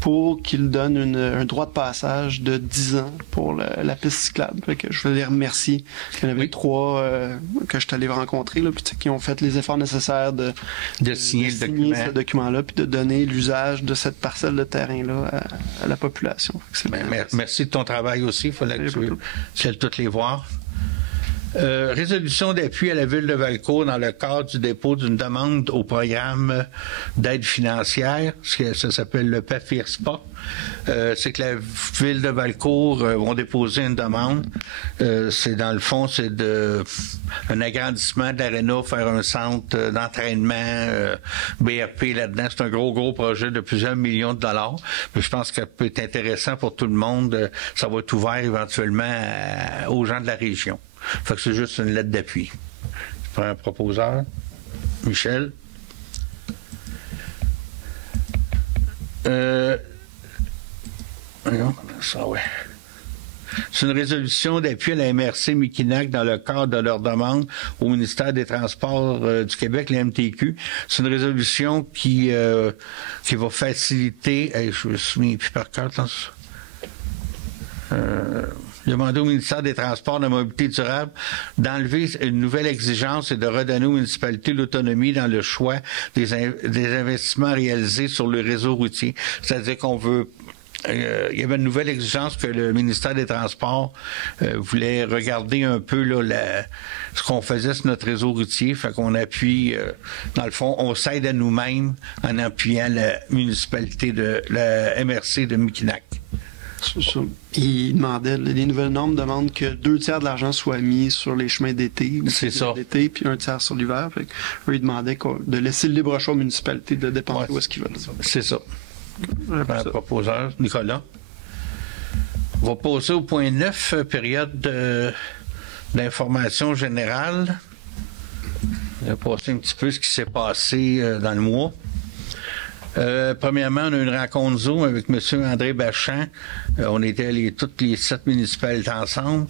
pour qu'ils donnent un droit de passage de 10 ans pour la piste cyclable. Fait que je veux les remercier. Il y en avait 3 que je suis allé rencontrer, là, puis qui ont fait les efforts nécessaires de signer ce document-là, puis de donner l'usage de cette parcelle de terrain-là à la population. Merci de ton travail aussi. Il fallait que tu ailles toutes les voir. Résolution d'appui à la Ville de Valcourt dans le cadre du dépôt d'une demande au programme d'aide financière, ça s'appelle le PAFIRSPA. C'est que la Ville de Valcourt vont déposer une demande. C'est dans le fond, c'est un agrandissement de l'aréna, faire un centre d'entraînement BRP là-dedans. C'est un gros projet de plusieurs millions de dollars. Mais je pense que ça peut être intéressant pour tout le monde. Ça va être ouvert éventuellement aux gens de la région. Fait que c'est juste une lettre d'appui. Je prends un proposeur. Michel. C'est une résolution d'appui à la MRC Miquinac dans le cadre de leur demande au ministère des Transports du Québec, la MTQ. C'est une résolution qui va faciliter... je me souviens plus par cœur, demander au ministère des Transports et de la Mobilité durable d'enlever une nouvelle exigence et de redonner aux municipalités l'autonomie dans le choix des investissements réalisés sur le réseau routier. C'est-à-dire qu'on veut... il y avait une nouvelle exigence que le ministère des Transports voulait regarder un peu là, ce qu'on faisait sur notre réseau routier. Fait qu'on appuie, dans le fond, on s'aide à nous-mêmes en appuyant la municipalité de la MRC de Miquinac. Les nouvelles normes demandent que 2/3 de l'argent soit mis sur les chemins d'été, d'été, puis 1/3 sur l'hiver. Eux, ils demandaient de laisser le libre choix aux municipalités de dépenser où est-ce qu'ils veulent. C'est ça. Proposeur, Nicolas. On va passer au point 9, période d'information générale. On va passer un petit peu ce qui s'est passé dans le mois. Premièrement, on a eu une rencontre Zoom avec M. André Bachand. On était allés toutes les 7 municipalités ensemble.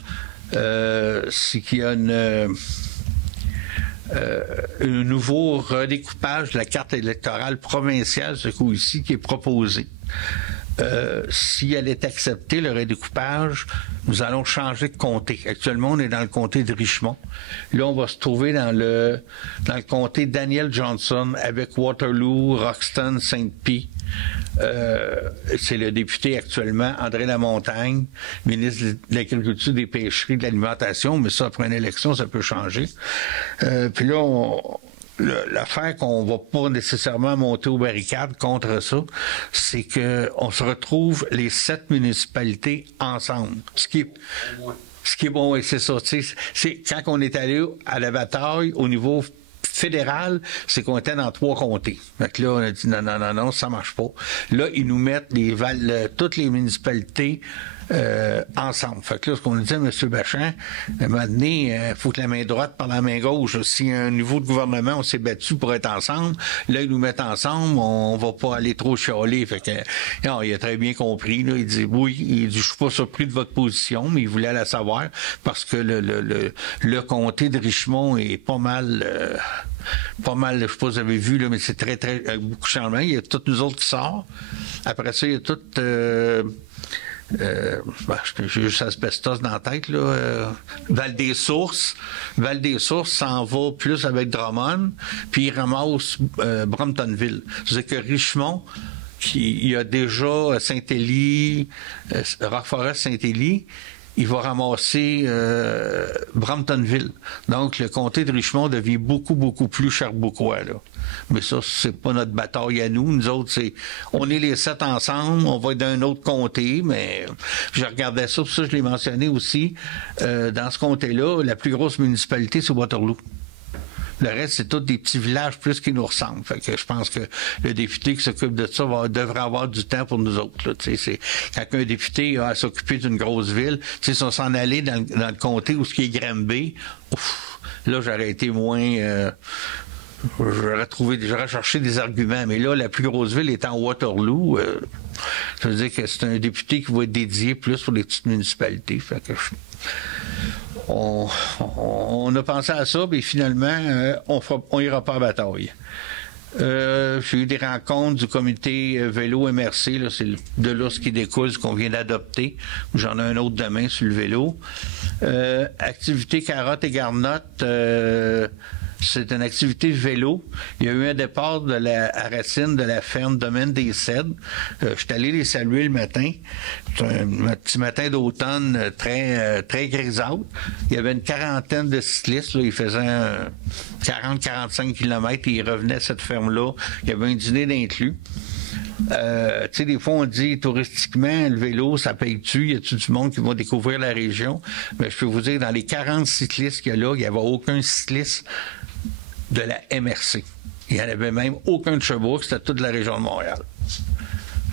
C'est qu'il y a un nouveau redécoupage de la carte électorale provinciale, ce coup-ci, qui est proposé. Si elle est acceptée, le redécoupage, nous allons changer de comté. Actuellement, on est dans le comté de Richmond. Là, on va se trouver dans le comté Daniel Johnson avec Waterloo, Roxton, Saint-Pie. C'est le député actuellement, André Lamontagne, ministre de l'Agriculture, des Pêcheries, de l'Alimentation, mais ça, après une élection, ça peut changer. Puis là, l'affaire qu'on va pas nécessairement monter aux barricades contre ça, c'est que on se retrouve les 7 municipalités ensemble. Ce qui est bon, et c'est ça. C'est quand on est allé à la bataille au niveau fédéral, c'est qu'on était dans 3 comtés. Fait que là, on a dit non, ça marche pas. Là, ils nous mettent toutes les municipalités ensemble. Fait que là, ce qu'on dit à M. Bachand, à un moment donné, il faut que la main droite parle à la main gauche. Si à un niveau de gouvernement, on s'est battu pour être ensemble, là, ils nous mettent ensemble, on va pas aller trop chialer. Fait que, non, il a très bien compris, là. Il dit, oui, je suis pas surpris de votre position, mais il voulait la savoir parce que le comté de Richmond est pas mal, je sais pas si vous avez vu, là, mais c'est très, beaucoup de changements. Il y a toutes nous autres qui sortent. Après ça, il y a toutes, j'ai juste asbestos dans la tête, là. Val-des-Sources s'en va plus avec Drummond, puis il ramasse Bromptonville. C'est-à-dire que Richmond, il y a déjà Saint-Élie, Rock-Forest-Saint-Élie, il va ramasser Bromptonville. Donc, le comté de Richmond devient beaucoup plus Sherbrookeois, là. Mais ça, c'est pas notre bataille à nous. Nous autres, on est les 7 ensemble, on va être d'un autre comté, mais je regardais ça, pour ça je l'ai mentionné aussi. Dans ce comté-là, la plus grosse municipalité, c'est Waterloo. Le reste, c'est tous des petits villages plus qui nous ressemblent. Fait que je pense que le député qui s'occupe de ça devrait avoir du temps pour nous autres. Là. C'est, quand un député a à s'occuper d'une grosse ville, si on s'en allait dans le comté où ce qui est Granby, là, j'aurais été moins... j'aurais cherché des arguments. Mais là, la plus grosse ville est en Waterloo. Ça veut dire que c'est un député qui va être dédié plus pour les petites municipalités. Fait que on a pensé à ça, mais finalement, on ira pas à bataille. J'ai eu des rencontres du comité vélo MRC, là, c'est de là ce qui découle, ce qu'on vient d'adopter. J'en ai un autre demain sur le vélo. Activité carotte et garnotte, c'est une activité vélo. Il y a eu un départ à Racine de la ferme Domaine des Cèdres. Je suis allé les saluer le matin. C'est un petit matin d'automne très grisâtre. Il y avait une quarantaine de cyclistes. Là. Ils faisaient 40-45 km et ils revenaient à cette ferme-là. Il y avait un dîner d'inclus. Tu sais, des fois, on dit touristiquement, le vélo, ça paye-tu? Y a-tu du monde qui va découvrir la région? Mais je peux vous dire, dans les 40 cyclistes qu'il y a là, il n'y avait aucun cycliste de la MRC. Il n'y en avait même aucun de Sherbrooke, c'était toute la région de Montréal.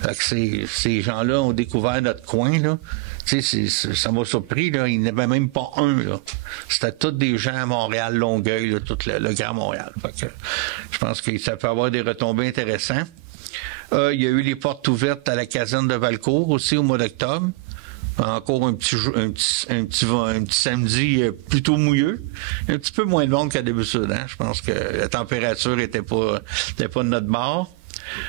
Fait que ces gens-là ont découvert notre coin, là. Tu sais, ça m'a surpris, là. Il n'y en avait même pas un, là. C'était tous des gens à Montréal, Longueuil, là, tout le Grand Montréal. Fait que je pense que ça peut avoir des retombées intéressantes. Il y a eu les portes ouvertes à la caserne de Valcourt aussi au mois d'octobre. Encore un petit samedi plutôt mouilleux. Un petit peu moins de monde qu'à d'habitude. Hein? Je pense que la température était pas de notre bord.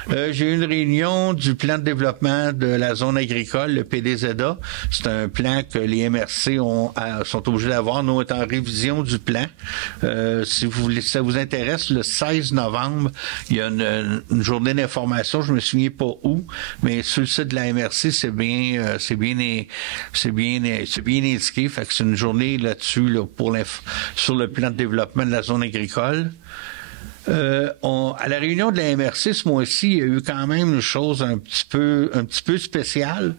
J'ai eu une réunion du plan de développement de la zone agricole, le PDZA. C'est un plan que les MRC sont obligés d'avoir. Nous, on est en révision du plan. Si ça vous intéresse, le 16 novembre, il y a une journée d'information. Je me souviens pas où, mais sur le site de la MRC, c'est bien indiqué. Fait que c'est une journée là-dessus là, sur le plan de développement de la zone agricole. À la réunion de la MRC ce mois-ci, il y a eu quand même une chose un petit peu spéciale.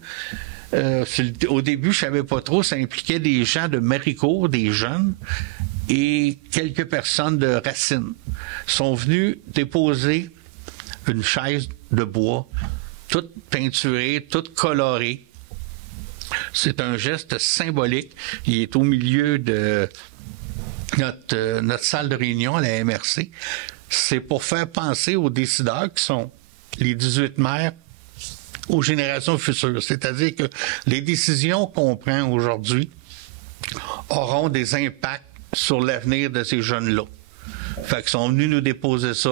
Au début, je savais pas trop, ça impliquait des gens de Maricourt, des jeunes, et quelques personnes de Racine sont venus déposer une chaise de bois, toute peinturée, toute colorée. C'est un geste symbolique. Il est au milieu de notre salle de réunion à la MRC. C'est pour faire penser aux décideurs qui sont les 18 maires aux générations futures. C'est-à-dire que les décisions qu'on prend aujourd'hui auront des impacts sur l'avenir de ces jeunes-là. Fait qu'ils sont venus nous déposer ça.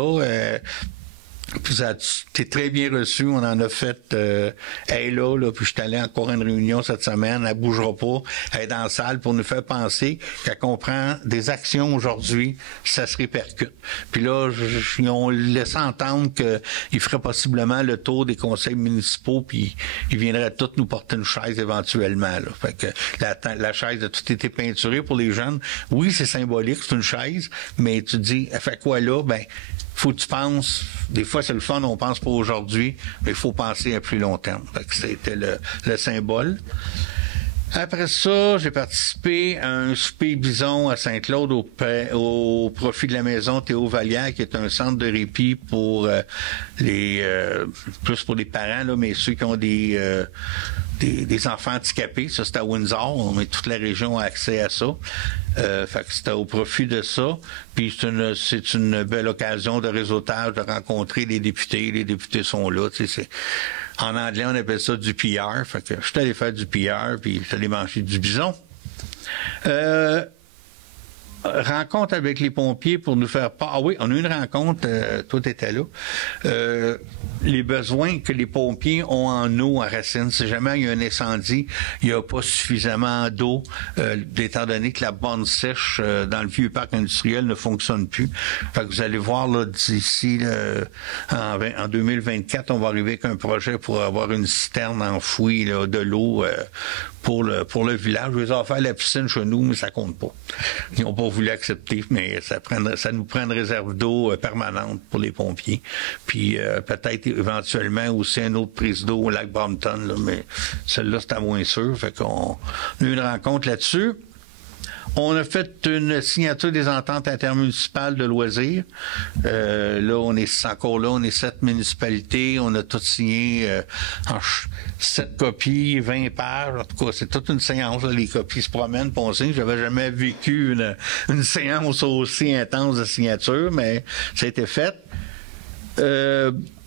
Puis ça a été très bien reçu. On en a fait là, puis je suis allé encore à une réunion cette semaine, elle bougera pas, elle est dans la salle pour nous faire penser qu'elle comprend des actions aujourd'hui, ça se répercute. Puis là, ils ont laissé entendre qu'ils feraient possiblement le tour des conseils municipaux, puis ils viendraient tous nous porter une chaise éventuellement. Là. Fait que la chaise a tout été peinturée pour les jeunes. Oui, c'est symbolique, c'est une chaise, mais tu te dis, elle fait quoi là? Ben, faut que tu penses, des fois c'est le fun, on pense pas aujourd'hui, mais il faut penser à plus long terme. Fait que c'était le symbole. Après ça, j'ai participé à un souper bison à Saint-Claude au profit de la maison Théo Vallière, qui est un centre de répit pour plus pour les parents, là, mais ceux qui ont des enfants handicapés. Ça, c'est à Windsor. Mais toute la région a accès à ça. Fait que c'était au profit de ça. Puis c'est une belle occasion de réseautage, de rencontrer les députés. Les députés sont là. Tu sais, en anglais, on appelle ça du PR. Fait que je suis allé faire du PR, puis je suis allé manger du bison. Rencontre avec les pompiers pour nous faire part. Ah oui, on a eu une rencontre, toi t'étais là. Les besoins que les pompiers ont en eau à Racine. Si jamais il y a un incendie, il n'y a pas suffisamment d'eau, étant donné que la borne sèche dans le vieux parc industriel ne fonctionne plus. Fait que vous allez voir là d'ici en 2024, on va arriver avec un projet pour avoir une citerne enfouie là, de l'eau pour le village. Je vais en faire la piscine chez nous, mais ça compte pas. Ils n'ont pas voulu accepter, mais ça nous prend une réserve d'eau permanente pour les pompiers. Puis peut-être éventuellement aussi une autre prise d'eau au lac Brompton, là, mais celle-là, c'est à moins sûr. Fait qu'on a eu une rencontre là-dessus. On a fait une signature des ententes intermunicipales de loisirs. Là, on est 7 municipalités. On a tout signé en 7 copies, 20 pages. En tout cas, c'est toute une séance. Là. Les copies se promènent, puis on signe. J'avais jamais vécu une séance aussi intense de signature, mais ça a été fait.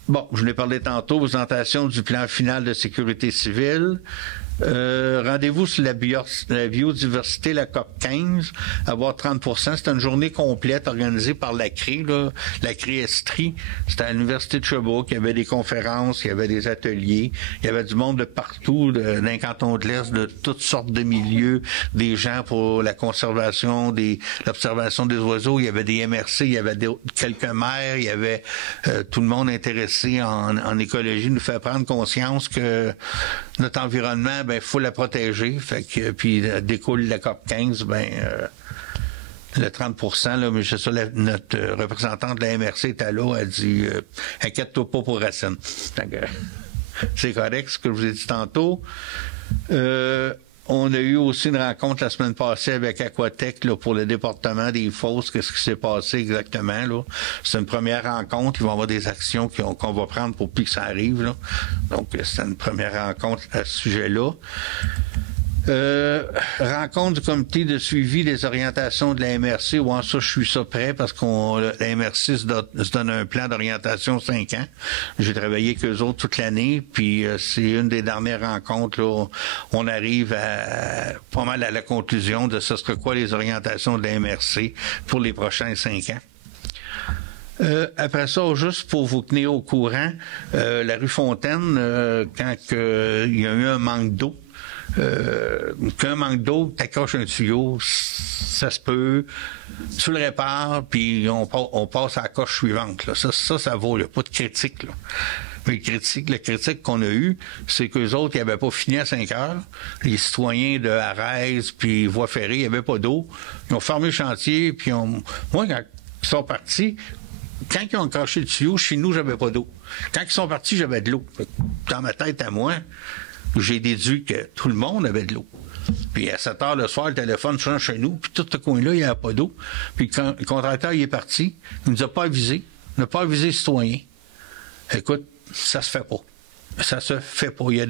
Bon, je l'ai parlé tantôt, présentation du plan final de sécurité civile. Rendez-vous sur la biodiversité, la COP 15, avoir 30%. C'était une journée complète organisée par la CRI, là, la CRI Estrie. C'était à l'Université de Sherbrooke. Il y avait des conférences, il y avait des ateliers, il y avait du monde de partout, d'un canton de l'Est, de toutes sortes de milieux, des gens pour la conservation, l'observation des oiseaux. Il y avait des MRC, il y avait quelques maires, il y avait tout le monde intéressé en écologie, nous fait prendre conscience que notre environnement, ben, faut la protéger. Fait que, puis, découle la COP 15, le 30%, là, mais c'est ça, notre représentante de la MRC était là, elle dit, inquiète-toi pas pour Racine. C'est correct, ce que je vous ai dit tantôt. On a eu aussi une rencontre la semaine passée avec Aquatech là, pour le département des fosses. Qu'est-ce qui s'est passé exactement? Là? C'est une première rencontre. Ils vont avoir des actions qu'on va prendre pour plus que ça arrive. Là. Donc, c'est une première rencontre à ce sujet-là. Rencontre du comité de suivi des orientations de la MRC. Ouais, ça, je suis ça prêt parce la MRC se donne un plan d'orientation 5 ans. J'ai travaillé avec eux autres toute l'année, puis c'est une des dernières rencontres. Là, on arrive pas mal à la conclusion de ce serait quoi les orientations de la MRC pour les prochains 5 ans. Après ça, juste pour vous tenir au courant, la rue Fontaine, quand il y a eu un manque d'eau, qu'un manque d'eau, t'accroches un tuyau, ça se peut, tu le répares, puis on passe à la coche suivante. Là. Ça vaut, là, pas de critique. Là. Mais la critique qu'on a eue, c'est qu'eux autres, ils n'avaient pas fini à 5 heures. Les citoyens de Arès, puis Voie ferrée, il n'y avait pas d'eau. Ils ont fermé le chantier, puis moi, quand ils sont partis, quand ils ont accroché le tuyau, chez nous, j'avais pas d'eau. Quand ils sont partis, j'avais de l'eau. Dans ma tête à moi, j'ai déduit que tout le monde avait de l'eau. Puis à 7 heures le soir, le téléphone change chez nous, puis tout ce coin-là, il n'y avait pas d'eau. Puis quand le contracteur il est parti, il ne nous a pas avisé. Il n'a pas avisé les citoyens. Écoute, ça se fait pas. Ça se fait pas. Il y a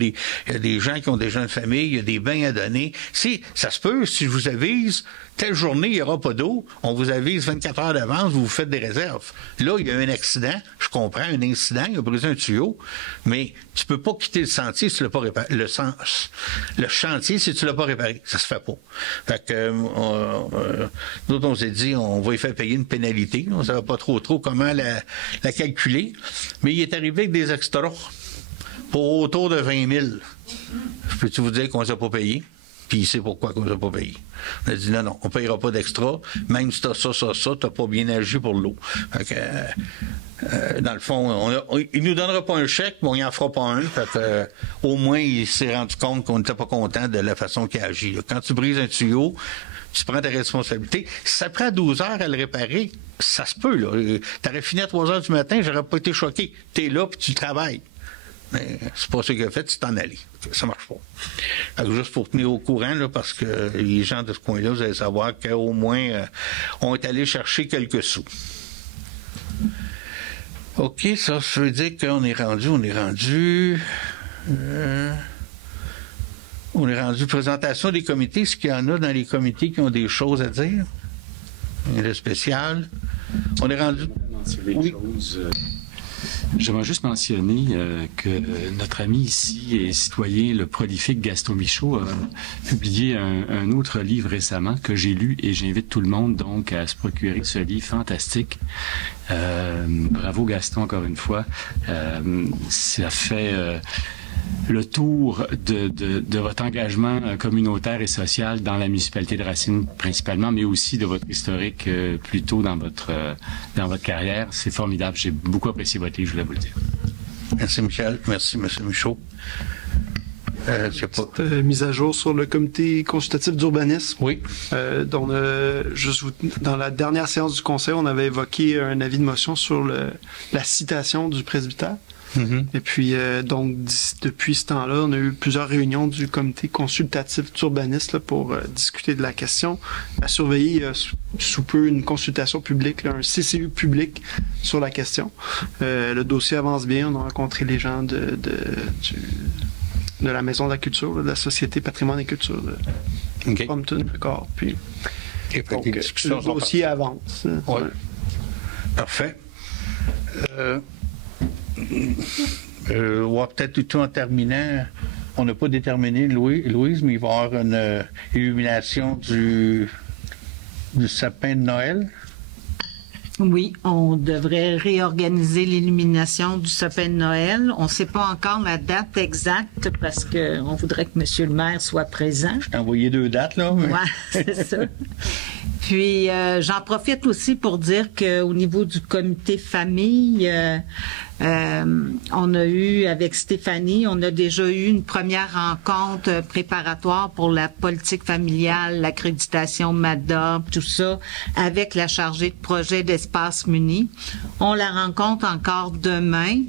des gens qui ont des jeunes familles, il y a des bains à donner. Ça se peut, si je vous avise, telle journée, il n'y aura pas d'eau, on vous avise 24 heures d'avance, vous faites des réserves. Là, il y a eu un accident, je comprends, un incident, il a brisé un tuyau, mais tu peux pas quitter le sentier si tu l'as pas réparé. Le chantier, si tu l'as pas réparé, ça se fait pas. Fait que, nous, on s'est dit, on va y faire payer une pénalité. On ne savait pas trop comment la calculer, mais il est arrivé avec des extras pour autour de 20 000. Peux-tu vous dire qu'on ne les a pas payés? Puis il sait pourquoi qu'on ne les a pas payés. On a dit non, on ne payera pas d'extra. Même si tu as ça, tu n'as pas bien agi pour l'eau. Dans le fond, il ne nous donnera pas un chèque, mais on n'y en fera pas un. Au moins, il s'est rendu compte qu'on n'était pas content de la façon qu'il a agi. Quand tu brises un tuyau, tu prends tes responsabilités. Si ça prend 12 heures à le réparer, ça se peut. Tu aurais fini à 3 heures du matin, j'aurais pas été choqué. Tu es là puis tu travailles. Mais c'est pas ce qu'il a fait, c'est t'en aller. Ça marche pas. Alors, juste pour tenir au courant, là, parce que les gens de ce coin-là, vous allez savoir qu'au moins, on est allé chercher quelques sous. OK, ça veut dire qu'on est rendu présentation des comités. Est-ce qu'il y en a dans les comités qui ont des choses à dire? Le spécial. On est rendu... Oui. J'aimerais juste mentionner que notre ami ici et citoyen, le prolifique Gaston Michaud, a publié un autre livre récemment que j'ai lu et j'invite tout le monde donc à se procurer ce livre fantastique. Bravo Gaston encore une fois. Ça fait le tour de votre engagement communautaire et social dans la municipalité de Racine principalement, mais aussi de votre historique plus tôt dans votre carrière. C'est formidable. J'ai beaucoup apprécié votre livre, je voulais vous le dire. Merci Michel. Merci M. Michaud. Mise à jour sur le comité consultatif d'urbanisme. Oui. Dans la dernière séance du conseil, on avait évoqué un avis de motion sur la citation du presbytère. Et puis, donc, depuis ce temps-là, on a eu plusieurs réunions du comité consultatif d'urbanistes pour discuter de la question. À surveiller sous peu une consultation publique, là, un CCU public sur la question. Le dossier avance bien. On a rencontré les gens de la Maison de la Culture, de la Société Patrimoine et Culture de Brompton, d'accord. Puis, donc, le dossier avance. Ouais. Parfait. Peut-être tout en terminant, on n'a pas déterminé, Louise, mais il va y avoir une illumination du sapin de Noël. Oui, on devrait réorganiser l'illumination du sapin de Noël. On ne sait pas encore la date exacte parce qu'on voudrait que M. le maire soit présent. Je t'ai envoyé 2 dates, là. Mais... Oui, c'est ça. Puis, j'en profite aussi pour dire qu'au niveau du comité famille, on a eu, avec Stéphanie, on a déjà eu une première rencontre préparatoire pour la politique familiale, l'accréditation MADA, tout ça, avec la chargée de projet d'Espace Muni. On la rencontre encore demain.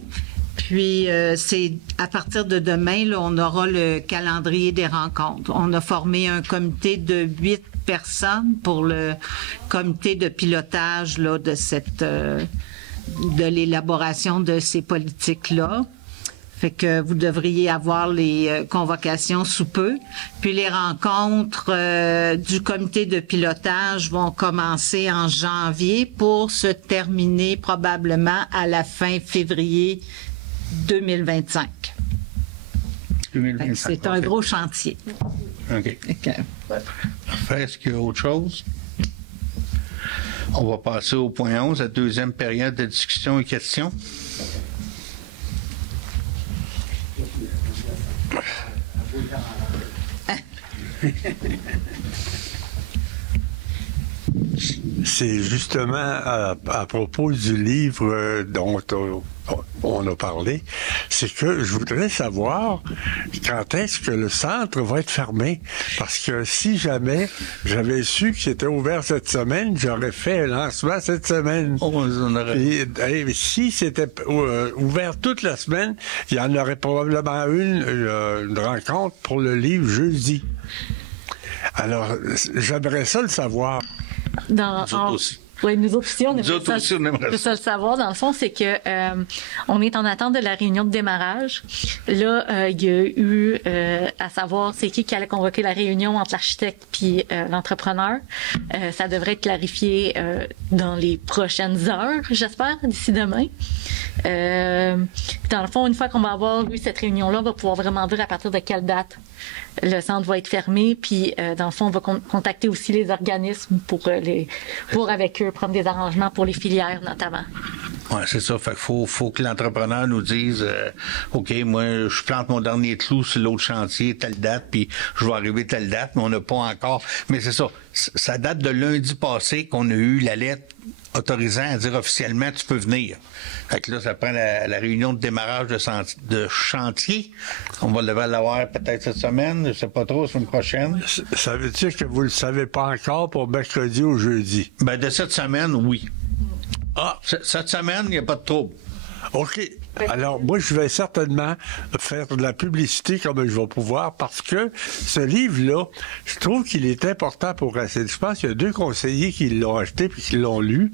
Puis, c'est à partir de demain, là, on aura le calendrier des rencontres. On a formé un comité de 8 personnes pour le comité de pilotage là, de l'élaboration de ces politiques-là. Fait que vous devriez avoir les convocations sous peu. Puis les rencontres du comité de pilotage vont commencer en janvier pour se terminer probablement à la fin février 2025. 2025. C'est un gros chantier. OK. Parfait. Est-ce qu'il y a autre chose? On va passer au point 11, la deuxième période de discussion et questions. C'est justement à propos du livre dont on a parlé, c'est que je voudrais savoir quand est-ce que le centre va être fermé. Parce que si jamais j'avais su que c'était ouvert cette semaine, j'aurais fait un lancement cette semaine. Et si c'était ouvert toute la semaine, il y en aurait probablement une rencontre pour le livre jeudi. Alors, j'aimerais ça le savoir. Nous autres aussi. Oui, nous autres aussi, on aimerait ça le savoir. Dans le fond, c'est que on est en attente de la réunion de démarrage. Là, il y a eu à savoir c'est qui allait convoquer la réunion entre l'architecte puis l'entrepreneur. Ça devrait être clarifié dans les prochaines heures, j'espère, d'ici demain. Dans le fond, une fois qu'on va avoir eu cette réunion-là, on va pouvoir vraiment dire à partir de quelle date le centre va être fermé. Puis, dans le fond, on va contacter aussi les organismes pour avec eux prendre des arrangements pour les filières, notamment. Oui, c'est ça. Fait qu'il faut que l'entrepreneur nous dise OK, moi, je plante mon dernier clou sur l'autre chantier, telle date, puis je vais arriver telle date, mais on n'a pas encore. Mais c'est ça. Ça date de lundi passé qu'on a eu la lettre autorisant à dire officiellement tu peux venir. Fait que là, ça prend la réunion de démarrage de chantier. On va l'avoir peut-être cette semaine, je sais pas trop, la semaine prochaine. Ça veut dire que vous le savez pas encore pour mercredi ou jeudi? Ben, de cette semaine, oui. Ah, cette semaine, il n'y a pas de trouble. OK. Alors, moi, je vais certainement faire de la publicité comme je vais pouvoir parce que ce livre-là, je trouve qu'il est important pour Racine. Je pense qu'il y a 2 conseillers qui l'ont acheté puis qui l'ont lu.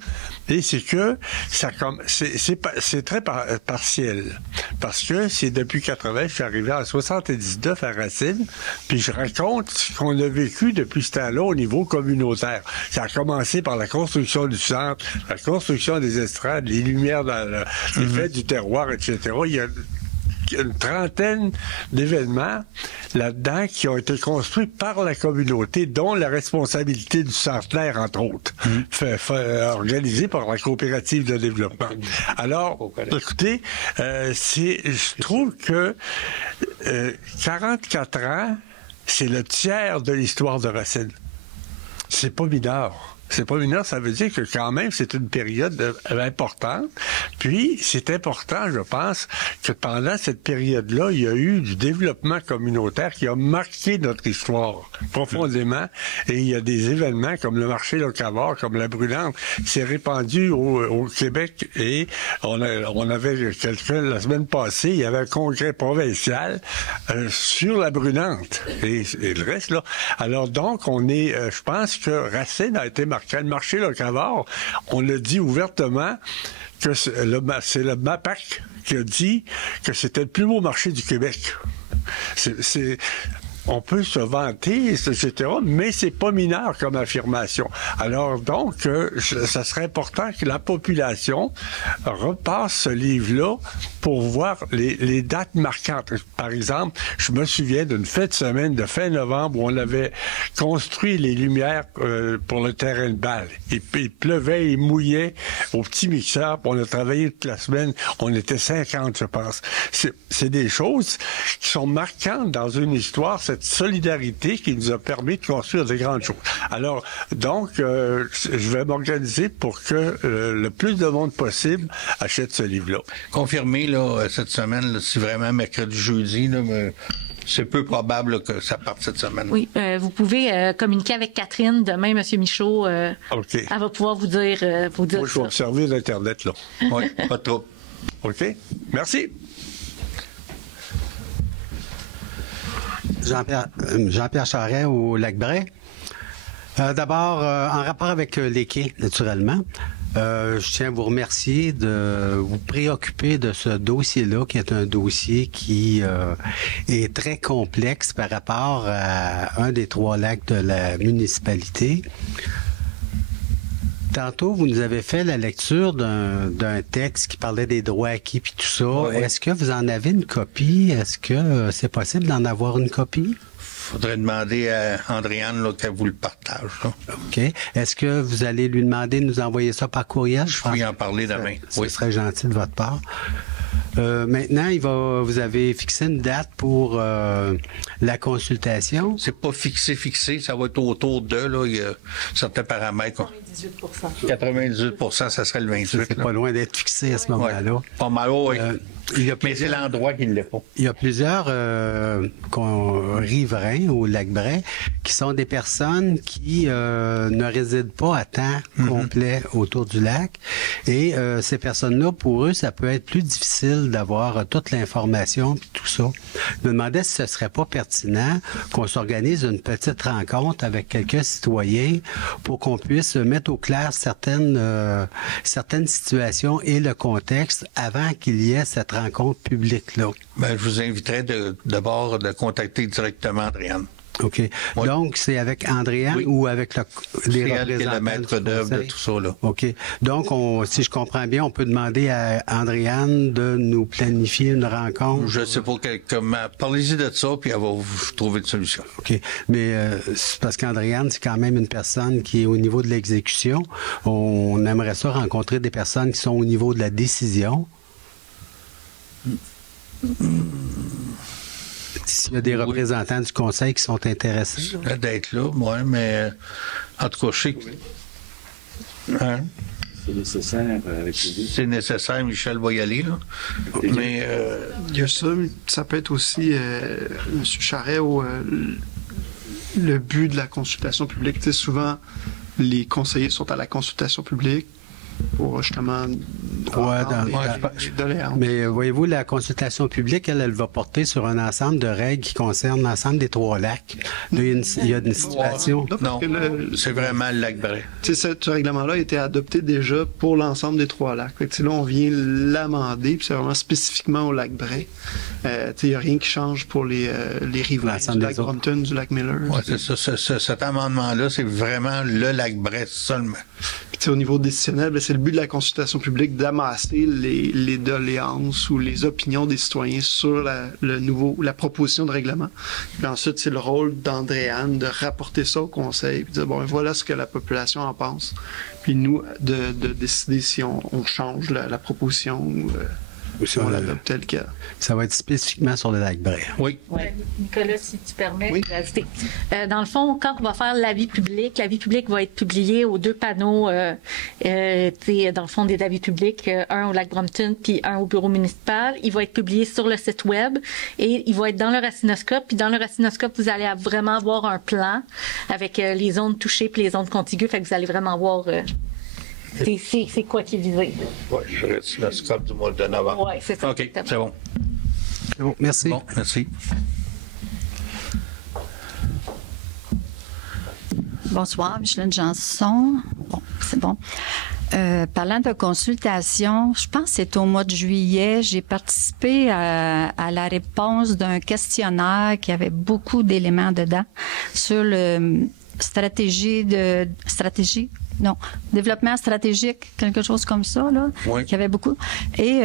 Et c'est que c'est très partiel. Parce que c'est depuis 80, je suis arrivé en 79 à Racine, puis je raconte ce qu'on a vécu depuis ce temps-là au niveau communautaire. Ça a commencé par la construction du centre, la construction des estrades, les lumières dans les fêtes du terroir, etc. Il y a une trentaine d'événements là-dedans qui ont été construits par la communauté, dont la responsabilité du centenaire, entre autres, organisée par la coopérative de développement. Alors, écoutez, je trouve que 44 ans, c'est le tiers de l'histoire de Racine. C'est pas mineur. C'est pas mineur, ça veut dire que quand même, c'est une période importante. Puis, c'est important, je pense, que pendant cette période-là, il y a eu du développement communautaire qui a marqué notre histoire profondément. Et il y a des événements comme le marché locavore, comme la brûlante, qui s'est répandu au Québec. Et on avait quelqu'un, la semaine passée, il y avait un congrès provincial sur la brûlante. Et le reste, là. Alors donc, on est, je pense que Racine a été marqué. Le marché locavore, on le dit ouvertement que c'est le MAPAC qui a dit que c'était le plus beau marché du Québec. On peut se vanter, etc., mais c'est pas mineur comme affirmation. Alors donc, ça serait important que la population repasse ce livre-là pour voir les dates marquantes. Par exemple, je me souviens d'une fête de semaine de fin novembre où on avait construit les lumières pour le terrain de balle. Il pleuvait, il mouillait au petit mixeur, puis on a travaillé toute la semaine. On était 50, je pense. C'est des choses qui sont marquantes dans une histoire, cette solidarité qui nous a permis de construire des grandes choses. Alors, donc, je vais m'organiser pour que le plus de monde possible achète ce livre-là. Confirmé, là, cette semaine, là, si vraiment mercredi, jeudi, là, c'est peu probable là, que ça parte cette semaine. Oui, vous pouvez communiquer avec Catherine demain, M. Michaud. OK. Elle va pouvoir vous dire Moi, je vais observer l'Internet, là. Oui, pas trop. OK. Merci. Jean-Pierre Charret au Lac-Bré. D'abord, en rapport avec les quais, naturellement, je tiens à vous remercier de vous préoccuper de ce dossier-là, qui est un dossier qui est très complexe par rapport à un des 3 lacs de la municipalité. Tantôt, vous nous avez fait la lecture d'un texte qui parlait des droits acquis puis tout ça. Oui. Est-ce que vous en avez une copie? Est-ce que c'est possible d'en avoir une copie? Faudrait demander à Andréane qu'elle vous le partage. Là. OK. Est-ce que vous allez lui demander de nous envoyer ça par courriel? Je vais y en parler demain. Ce serait gentil de votre part. Maintenant, vous avez fixé une date pour la consultation. C'est pas fixé. Ça va être autour de, là, il y a certains paramètres. 98%, ça serait le 28. C'est pas loin d'être fixé à ce moment-là. Ouais. Pas mal, oui. Mais c'est l'endroit qui ne l'est pas. Il y a plusieurs riverains au Lac-Bré qui sont des personnes qui ne résident pas à temps complet autour du lac. Et ces personnes-là, pour eux, ça peut être plus difficile d'avoir toute l'information et tout ça. Je me demandais si ce serait pas pertinent qu'on s'organise une petite rencontre avec quelques citoyens pour qu'on puisse mettre au clair certaines situations et le contexte avant qu'il y ait cette rencontre publique-là. Ben, je vous inviterai d'abord de contacter directement Andréane. OK. Oui. Donc, c'est avec Andréane ou avec les représentants? C'est le maître d'œuvre de tout ça, là. OK. Donc, si je comprends bien, on peut demander à Andréane de nous planifier une rencontre? Je ne sais pas comment. Parlez-y de ça, puis elle va vous trouver une solution. OK. Mais c'est parce qu'Andréane, c'est quand même une personne qui est au niveau de l'exécution. On aimerait ça rencontrer des personnes qui sont au niveau de la décision. S'il y a des représentants du conseil qui sont intéressés. D'être là, moi, mais en tout cas, je sais que... Hein? C'est nécessaire avec C'est nécessaire, Michel va y aller, là. Mais... Il y a ça peut être aussi, M. Charret, le but de la consultation publique. Tu sais, souvent, les conseillers sont à la consultation publique pour justement mais voyez-vous, la consultation publique, elle va porter sur un ensemble de règles qui concernent l'ensemble des 3 lacs. Là, il y a une situation... Non, c'est vraiment le Lac-Bré. Ce règlement-là a été adopté déjà pour l'ensemble des 3 lacs. Fait que, là, on vient l'amender, puis c'est vraiment spécifiquement au Lac-Bré. Il n'y a rien qui change pour les riverains du lac Brompton, du lac Miller. Oui, c'est ça. Cet amendement-là, c'est vraiment le Lac-Bré seulement. Puis, au niveau décisionnel, c'est le but de la consultation publique d'amasser les doléances ou les opinions des citoyens sur la proposition de règlement. Puis ensuite, c'est le rôle d'Andréane de rapporter ça au conseil, puis de dire, bon, voilà ce que la population en pense. Puis nous, de décider si on change la proposition si on l'adopte tel quel. Ça va être spécifiquement sur le lac Bré. Oui. Ouais. Nicolas, si tu permets d'ajouter. Dans le fond, quand on va faire l'avis public va être publié aux 2 panneaux, dans le fond, des avis publics, un au lac Brompton puis un au bureau municipal. Il va être publié sur le site web et il va être dans le racinoscope. Puis dans le racinoscope, vous allez vraiment avoir un plan avec les zones touchées puis les zones contiguës. Fait que vous allez vraiment voir c'est quoi qui est visé. Oui, le racinoscope du mois de novembre. Oui, c'est ça. OK, c'est bon. C'est bon, merci. Bon, merci. Bonsoir, Micheline Janson. Bon, c'est bon. Parlant de consultation, je pense que c'est au mois de juillet, j'ai participé à la réponse d'un questionnaire qui avait beaucoup d'éléments dedans sur le développement stratégique, quelque chose comme ça, là, qui avait beaucoup. Et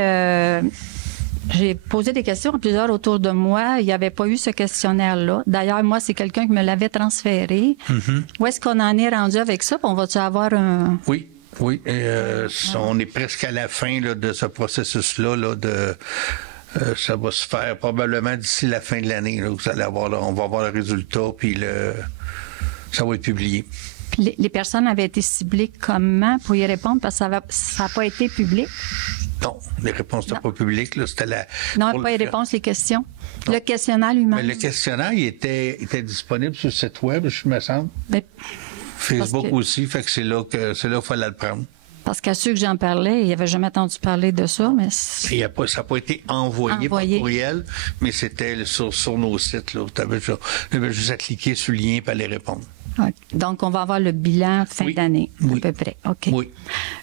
j'ai posé des questions à plusieurs autour de moi. Il n'y avait pas eu ce questionnaire-là. D'ailleurs, moi, c'est quelqu'un qui me l'avait transféré. Mm-hmm. Où est-ce qu'on en est rendu avec ça? On va-tu avoir un... Oui. On est presque à la fin là, de ce processus-là. Ça va se faire probablement d'ici la fin de l'année. Là, vous allez avoir, on va avoir le résultat, puis ça va être publié. Les personnes avaient été ciblées comment pour y répondre? Parce que ça n'a pas été public. Non, les réponses n'étaient pas publiques. Là, c'était non, pas les réponses, les questions. Non. Le questionnaire lui-même. Mais le questionnaire, il était disponible sur le site web, je me semble. Mais, Facebook aussi, fait que c'est là qu'il fallait le prendre. Parce qu'à ceux que j'en parlais, ils n'avaient jamais entendu parler de ça, mais... ça n'a pas été envoyé par courriel, mais c'était sur nos sites. Tu avais juste à cliquer sur le lien et aller répondre. Okay. Donc, on va avoir le bilan fin d'année, à peu près. OK. Oui.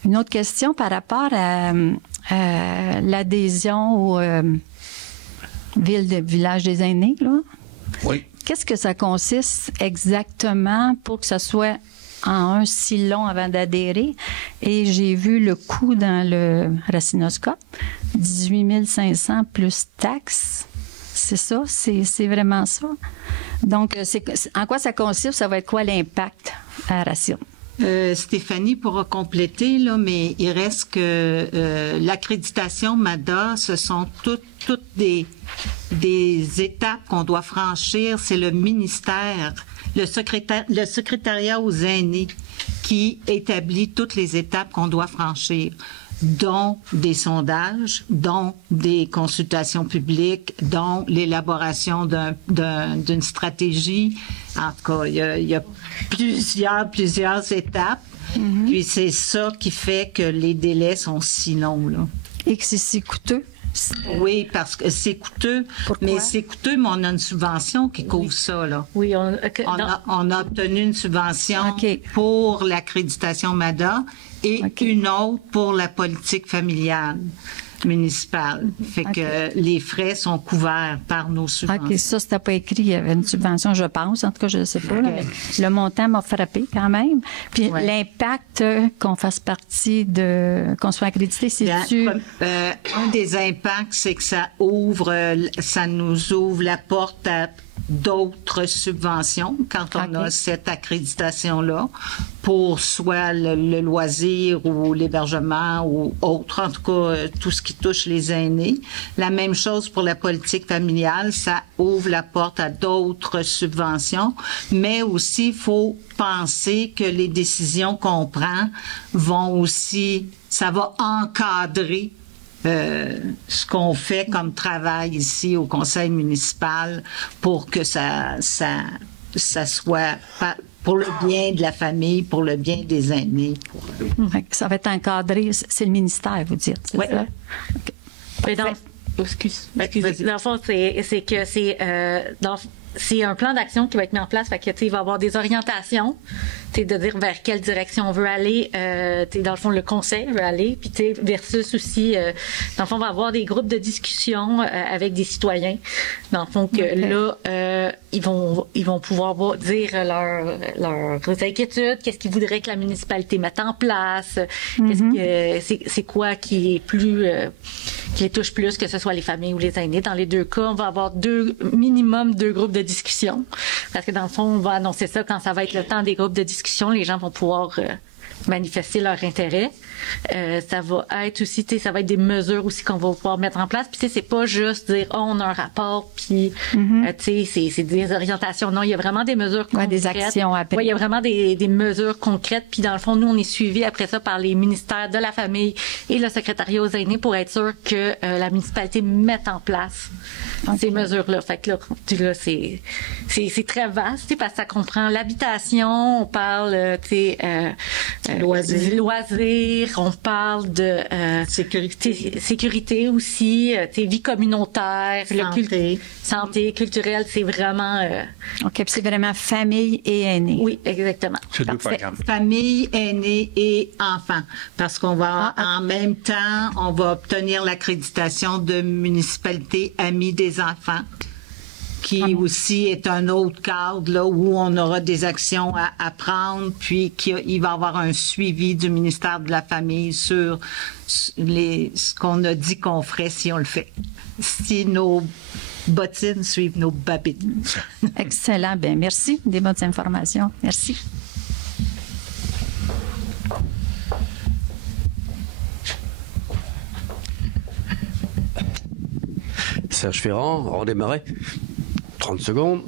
Une autre question par rapport à l'adhésion au village des aînés, là. Oui. Qu'est-ce que ça consiste exactement pour que ça soit en un si long avant d'adhérer? Et j'ai vu le coût dans le racinoscope, 18 500 plus taxes. C'est ça? C'est vraiment ça? Donc, en quoi ça consiste? Ça va être quoi l'impact à Racine? Stéphanie pourra compléter, là, mais il reste que l'accréditation MADA, ce sont toutes des étapes qu'on doit franchir. C'est le ministère, le secrétariat aux aînés qui établit toutes les étapes qu'on doit franchir, dont des sondages, dont des consultations publiques, dont l'élaboration d'une stratégie. En tout cas, il y a plusieurs étapes. Mm-hmm. Puis c'est ça qui fait que les délais sont si longs, là. Et que c'est si coûteux. Oui, parce que c'est coûteux. Pourquoi? Mais c'est coûteux, mais on a une subvention qui couvre ça, là. Oui, on a obtenu une subvention pour l'accréditation MADA et une autre pour la politique familiale municipale. Fait que les frais sont couverts par nos subventions. OK, ça, c'était pas écrit. Il y avait une subvention, je pense. En tout cas, je ne sais pas. Là, mais le montant m'a frappé quand même. Puis l'impact qu'on fasse partie qu'on soit accrédité, c'est-tu... un des impacts, c'est que ça nous ouvre la porte à d'autres subventions quand on a cette accréditation-là pour soit le loisir ou l'hébergement ou autre, en tout cas tout ce qui touche les aînés. La même chose pour la politique familiale, ça ouvre la porte à d'autres subventions, mais aussi il faut penser que les décisions qu'on prend vont aussi, ça va encadrer ce qu'on fait comme travail ici au conseil municipal pour que ça soit pour le bien de la famille, pour le bien des aînés. Ça va être encadré, c'est le ministère, vous dites, c'est ça? Okay. Dans le fond, c'est que c'est un plan d'action qui va être mis en place. Fait que, il va y avoir des orientations, de dire vers quelle direction on veut aller. Dans le fond, le conseil veut aller. Puis, versus aussi, dans le fond, on va avoir des groupes de discussion avec des citoyens. Dans le fond, que là, ils vont pouvoir dire leurs inquiétudes, qu'est-ce qu'ils voudraient que la municipalité mette en place, c'est quoi qui est plus, qui les touche plus, que ce soit les familles ou les aînés. Dans les deux cas, on va avoir minimum deux groupes de discussion. Parce que dans le fond, on va annoncer ça quand ça va être le temps des groupes de discussion. Les gens vont pouvoir manifester leur intérêt. Ça va être aussi, ça va être des mesures aussi qu'on va pouvoir mettre en place. Puis c'est pas juste dire on a un rapport puis c'est des orientations. Non, il y a vraiment des mesures concrètes. Des actions après. Ouais, il y a vraiment des mesures concrètes. Puis dans le fond, nous on est suivis après ça par les ministères de la famille et le secrétariat aux aînés pour être sûr que la municipalité mette en place ces mesures-là. Fait que là, c'est très vaste parce que ça comprend l'habitation, on parle loisirs, on parle de sécurité aussi, vie communautaire, santé culturelle, c'est vraiment... OK, puis c'est vraiment famille et aînés. Oui, exactement. C'est deux programmes. Famille, aînés et enfants. Parce qu'on va, en même temps, on va obtenir l'accréditation de municipalité amie des enfants, qui aussi est un autre cadre là, où on aura des actions à prendre, puis il va y avoir un suivi du ministère de la Famille sur ce qu'on a dit qu'on ferait si on le fait. Si nos bottines suivent nos babines. Excellent. Bien, merci des bonnes informations. Merci. Serge Ferrand, hors des marais. 30 secondes.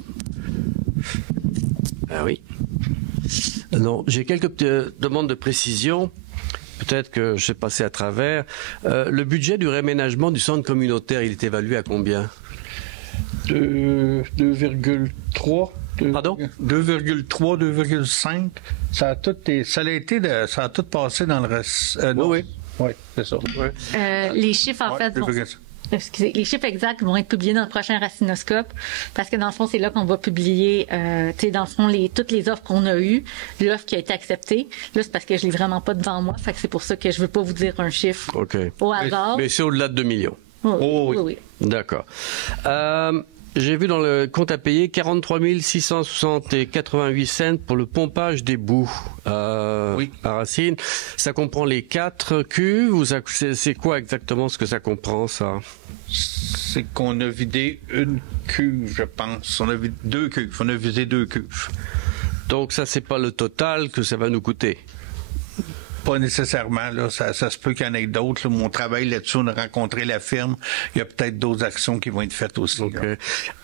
Ah oui. Non, j'ai quelques demandes de précision. Peut-être que je vais passer à travers. Le budget du réaménagement du centre communautaire, il est évalué à combien? 2,3. Pardon? 2,3, 2,5. Ça a tout passé dans le reste. Oui. Oui, c'est ça. Oui. Les chiffres, en fait, les chiffres exacts vont être publiés dans le prochain Racinoscope parce que dans le fond, c'est là qu'on va publier, dans le fond, toutes les offres qu'on a eues, l'offre qui a été acceptée. Là, c'est parce que je l'ai vraiment pas devant moi, fait que c'est pour ça que je veux pas vous dire un chiffre au hasard. Mais c'est au-delà de 2 millions. Oui. D'accord. J'ai vu dans le compte à payer 43 660,88 cents pour le pompage des boues à Racine. Ça comprend les 4 cuves ou c'est quoi exactement ce que ça comprend, ça? C'est qu'on a vidé une cuve, je pense. On a vidé 2 cuves. On a visé 2 cuves. Donc ça, c'est pas le total que ça va nous coûter? Pas nécessairement. Là. Ça se peut qu'il y en ait d'autres. Mon travail là-dessus, on a rencontré la firme. Il y a peut-être d'autres actions qui vont être faites aussi. Okay.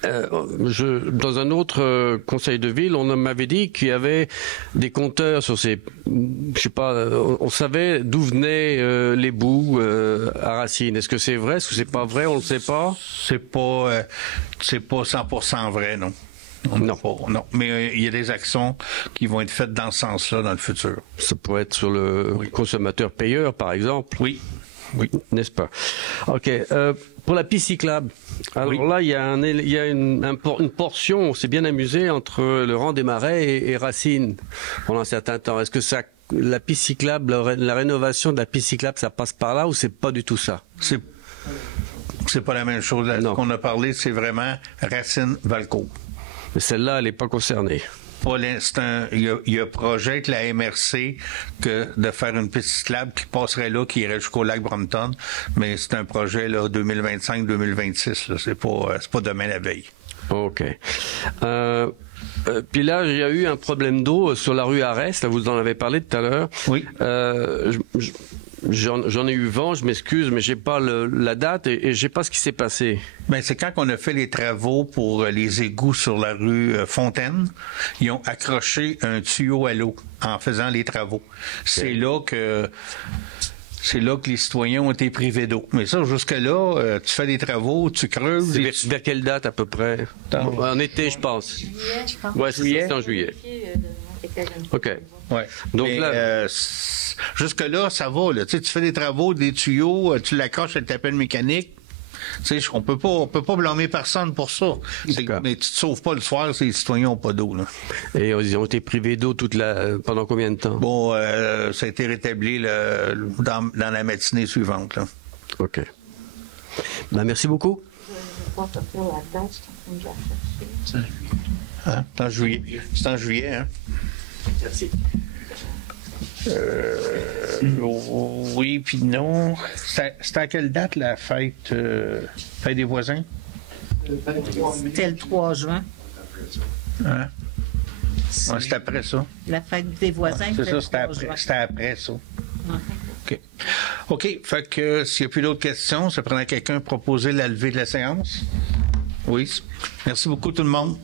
Dans un autre conseil de ville, on m'avait dit qu'il y avait des compteurs sur ces... Je sais pas, on savait d'où venaient les boues à Racine. Est-ce que c'est vrai? Est-ce que c'est pas vrai? On le sait pas? C'est pas 100% vrai, non. Non. Mais il y a des actions qui vont être faites dans ce sens-là dans le futur. Ça pourrait être sur le consommateur payeur, par exemple. Oui. N'est-ce pas? OK. Pour la piste cyclable, alors là, il y a une portion, on s'est bien amusé, entre le rang des Marais et Racine pendant un certain temps. Est-ce que la piste cyclable, la rénovation de la piste cyclable, ça passe par là ou c'est pas du tout ça? C'est pas la même chose. Ce qu'on a parlé, c'est vraiment Racine-Valcourt. Mais celle-là, elle n'est pas concernée. Pour l'instant, il y a un projet avec la MRC de faire une piste cyclable qui passerait là, qui irait jusqu'au lac Brompton, mais c'est un projet là 2025-2026. C'est pas demain la veille. OK. Puis là, il y a eu un problème d'eau sur la rue Arès. Là, vous en avez parlé tout à l'heure. Oui. J'en ai eu vent, je m'excuse, mais j'ai pas la date et j'ai pas ce qui s'est passé. Ben c'est quand on a fait les travaux pour les égouts sur la rue Fontaine, ils ont accroché un tuyau à l'eau en faisant les travaux. C'est là que les citoyens ont été privés d'eau. Mais ça, jusque-là, tu fais des travaux, tu creuses... Vers quelle date, à peu près? En été, je pense. Juillet, je pense. Ouais, c'est en juillet. OK. Ouais. Donc mais, là... jusque-là, ça va. Là. Tu fais des travaux, des tuyaux, tu l'accroches avec ta pelle mécanique. On peut pas blâmer personne pour ça. Mais tu te sauves pas le soir si les citoyens n'ont pas d'eau. Là. Et ils ont été privés d'eau pendant combien de temps? Bon, ça a été rétabli dans la matinée suivante. Là. OK. Ben, merci beaucoup. C'est en juillet. C'est en juillet, hein? Merci. Oui, puis non. C'était à quelle date la fête des voisins? C'était le 3 juin. Hein? Ouais, c'est après ça. La fête des voisins. C'est ça, c'était après ça. OK. OK. Fait que s'il n'y a plus d'autres questions, ça prendrait quelqu'un à proposer la levée de la séance? Oui. Merci beaucoup tout le monde.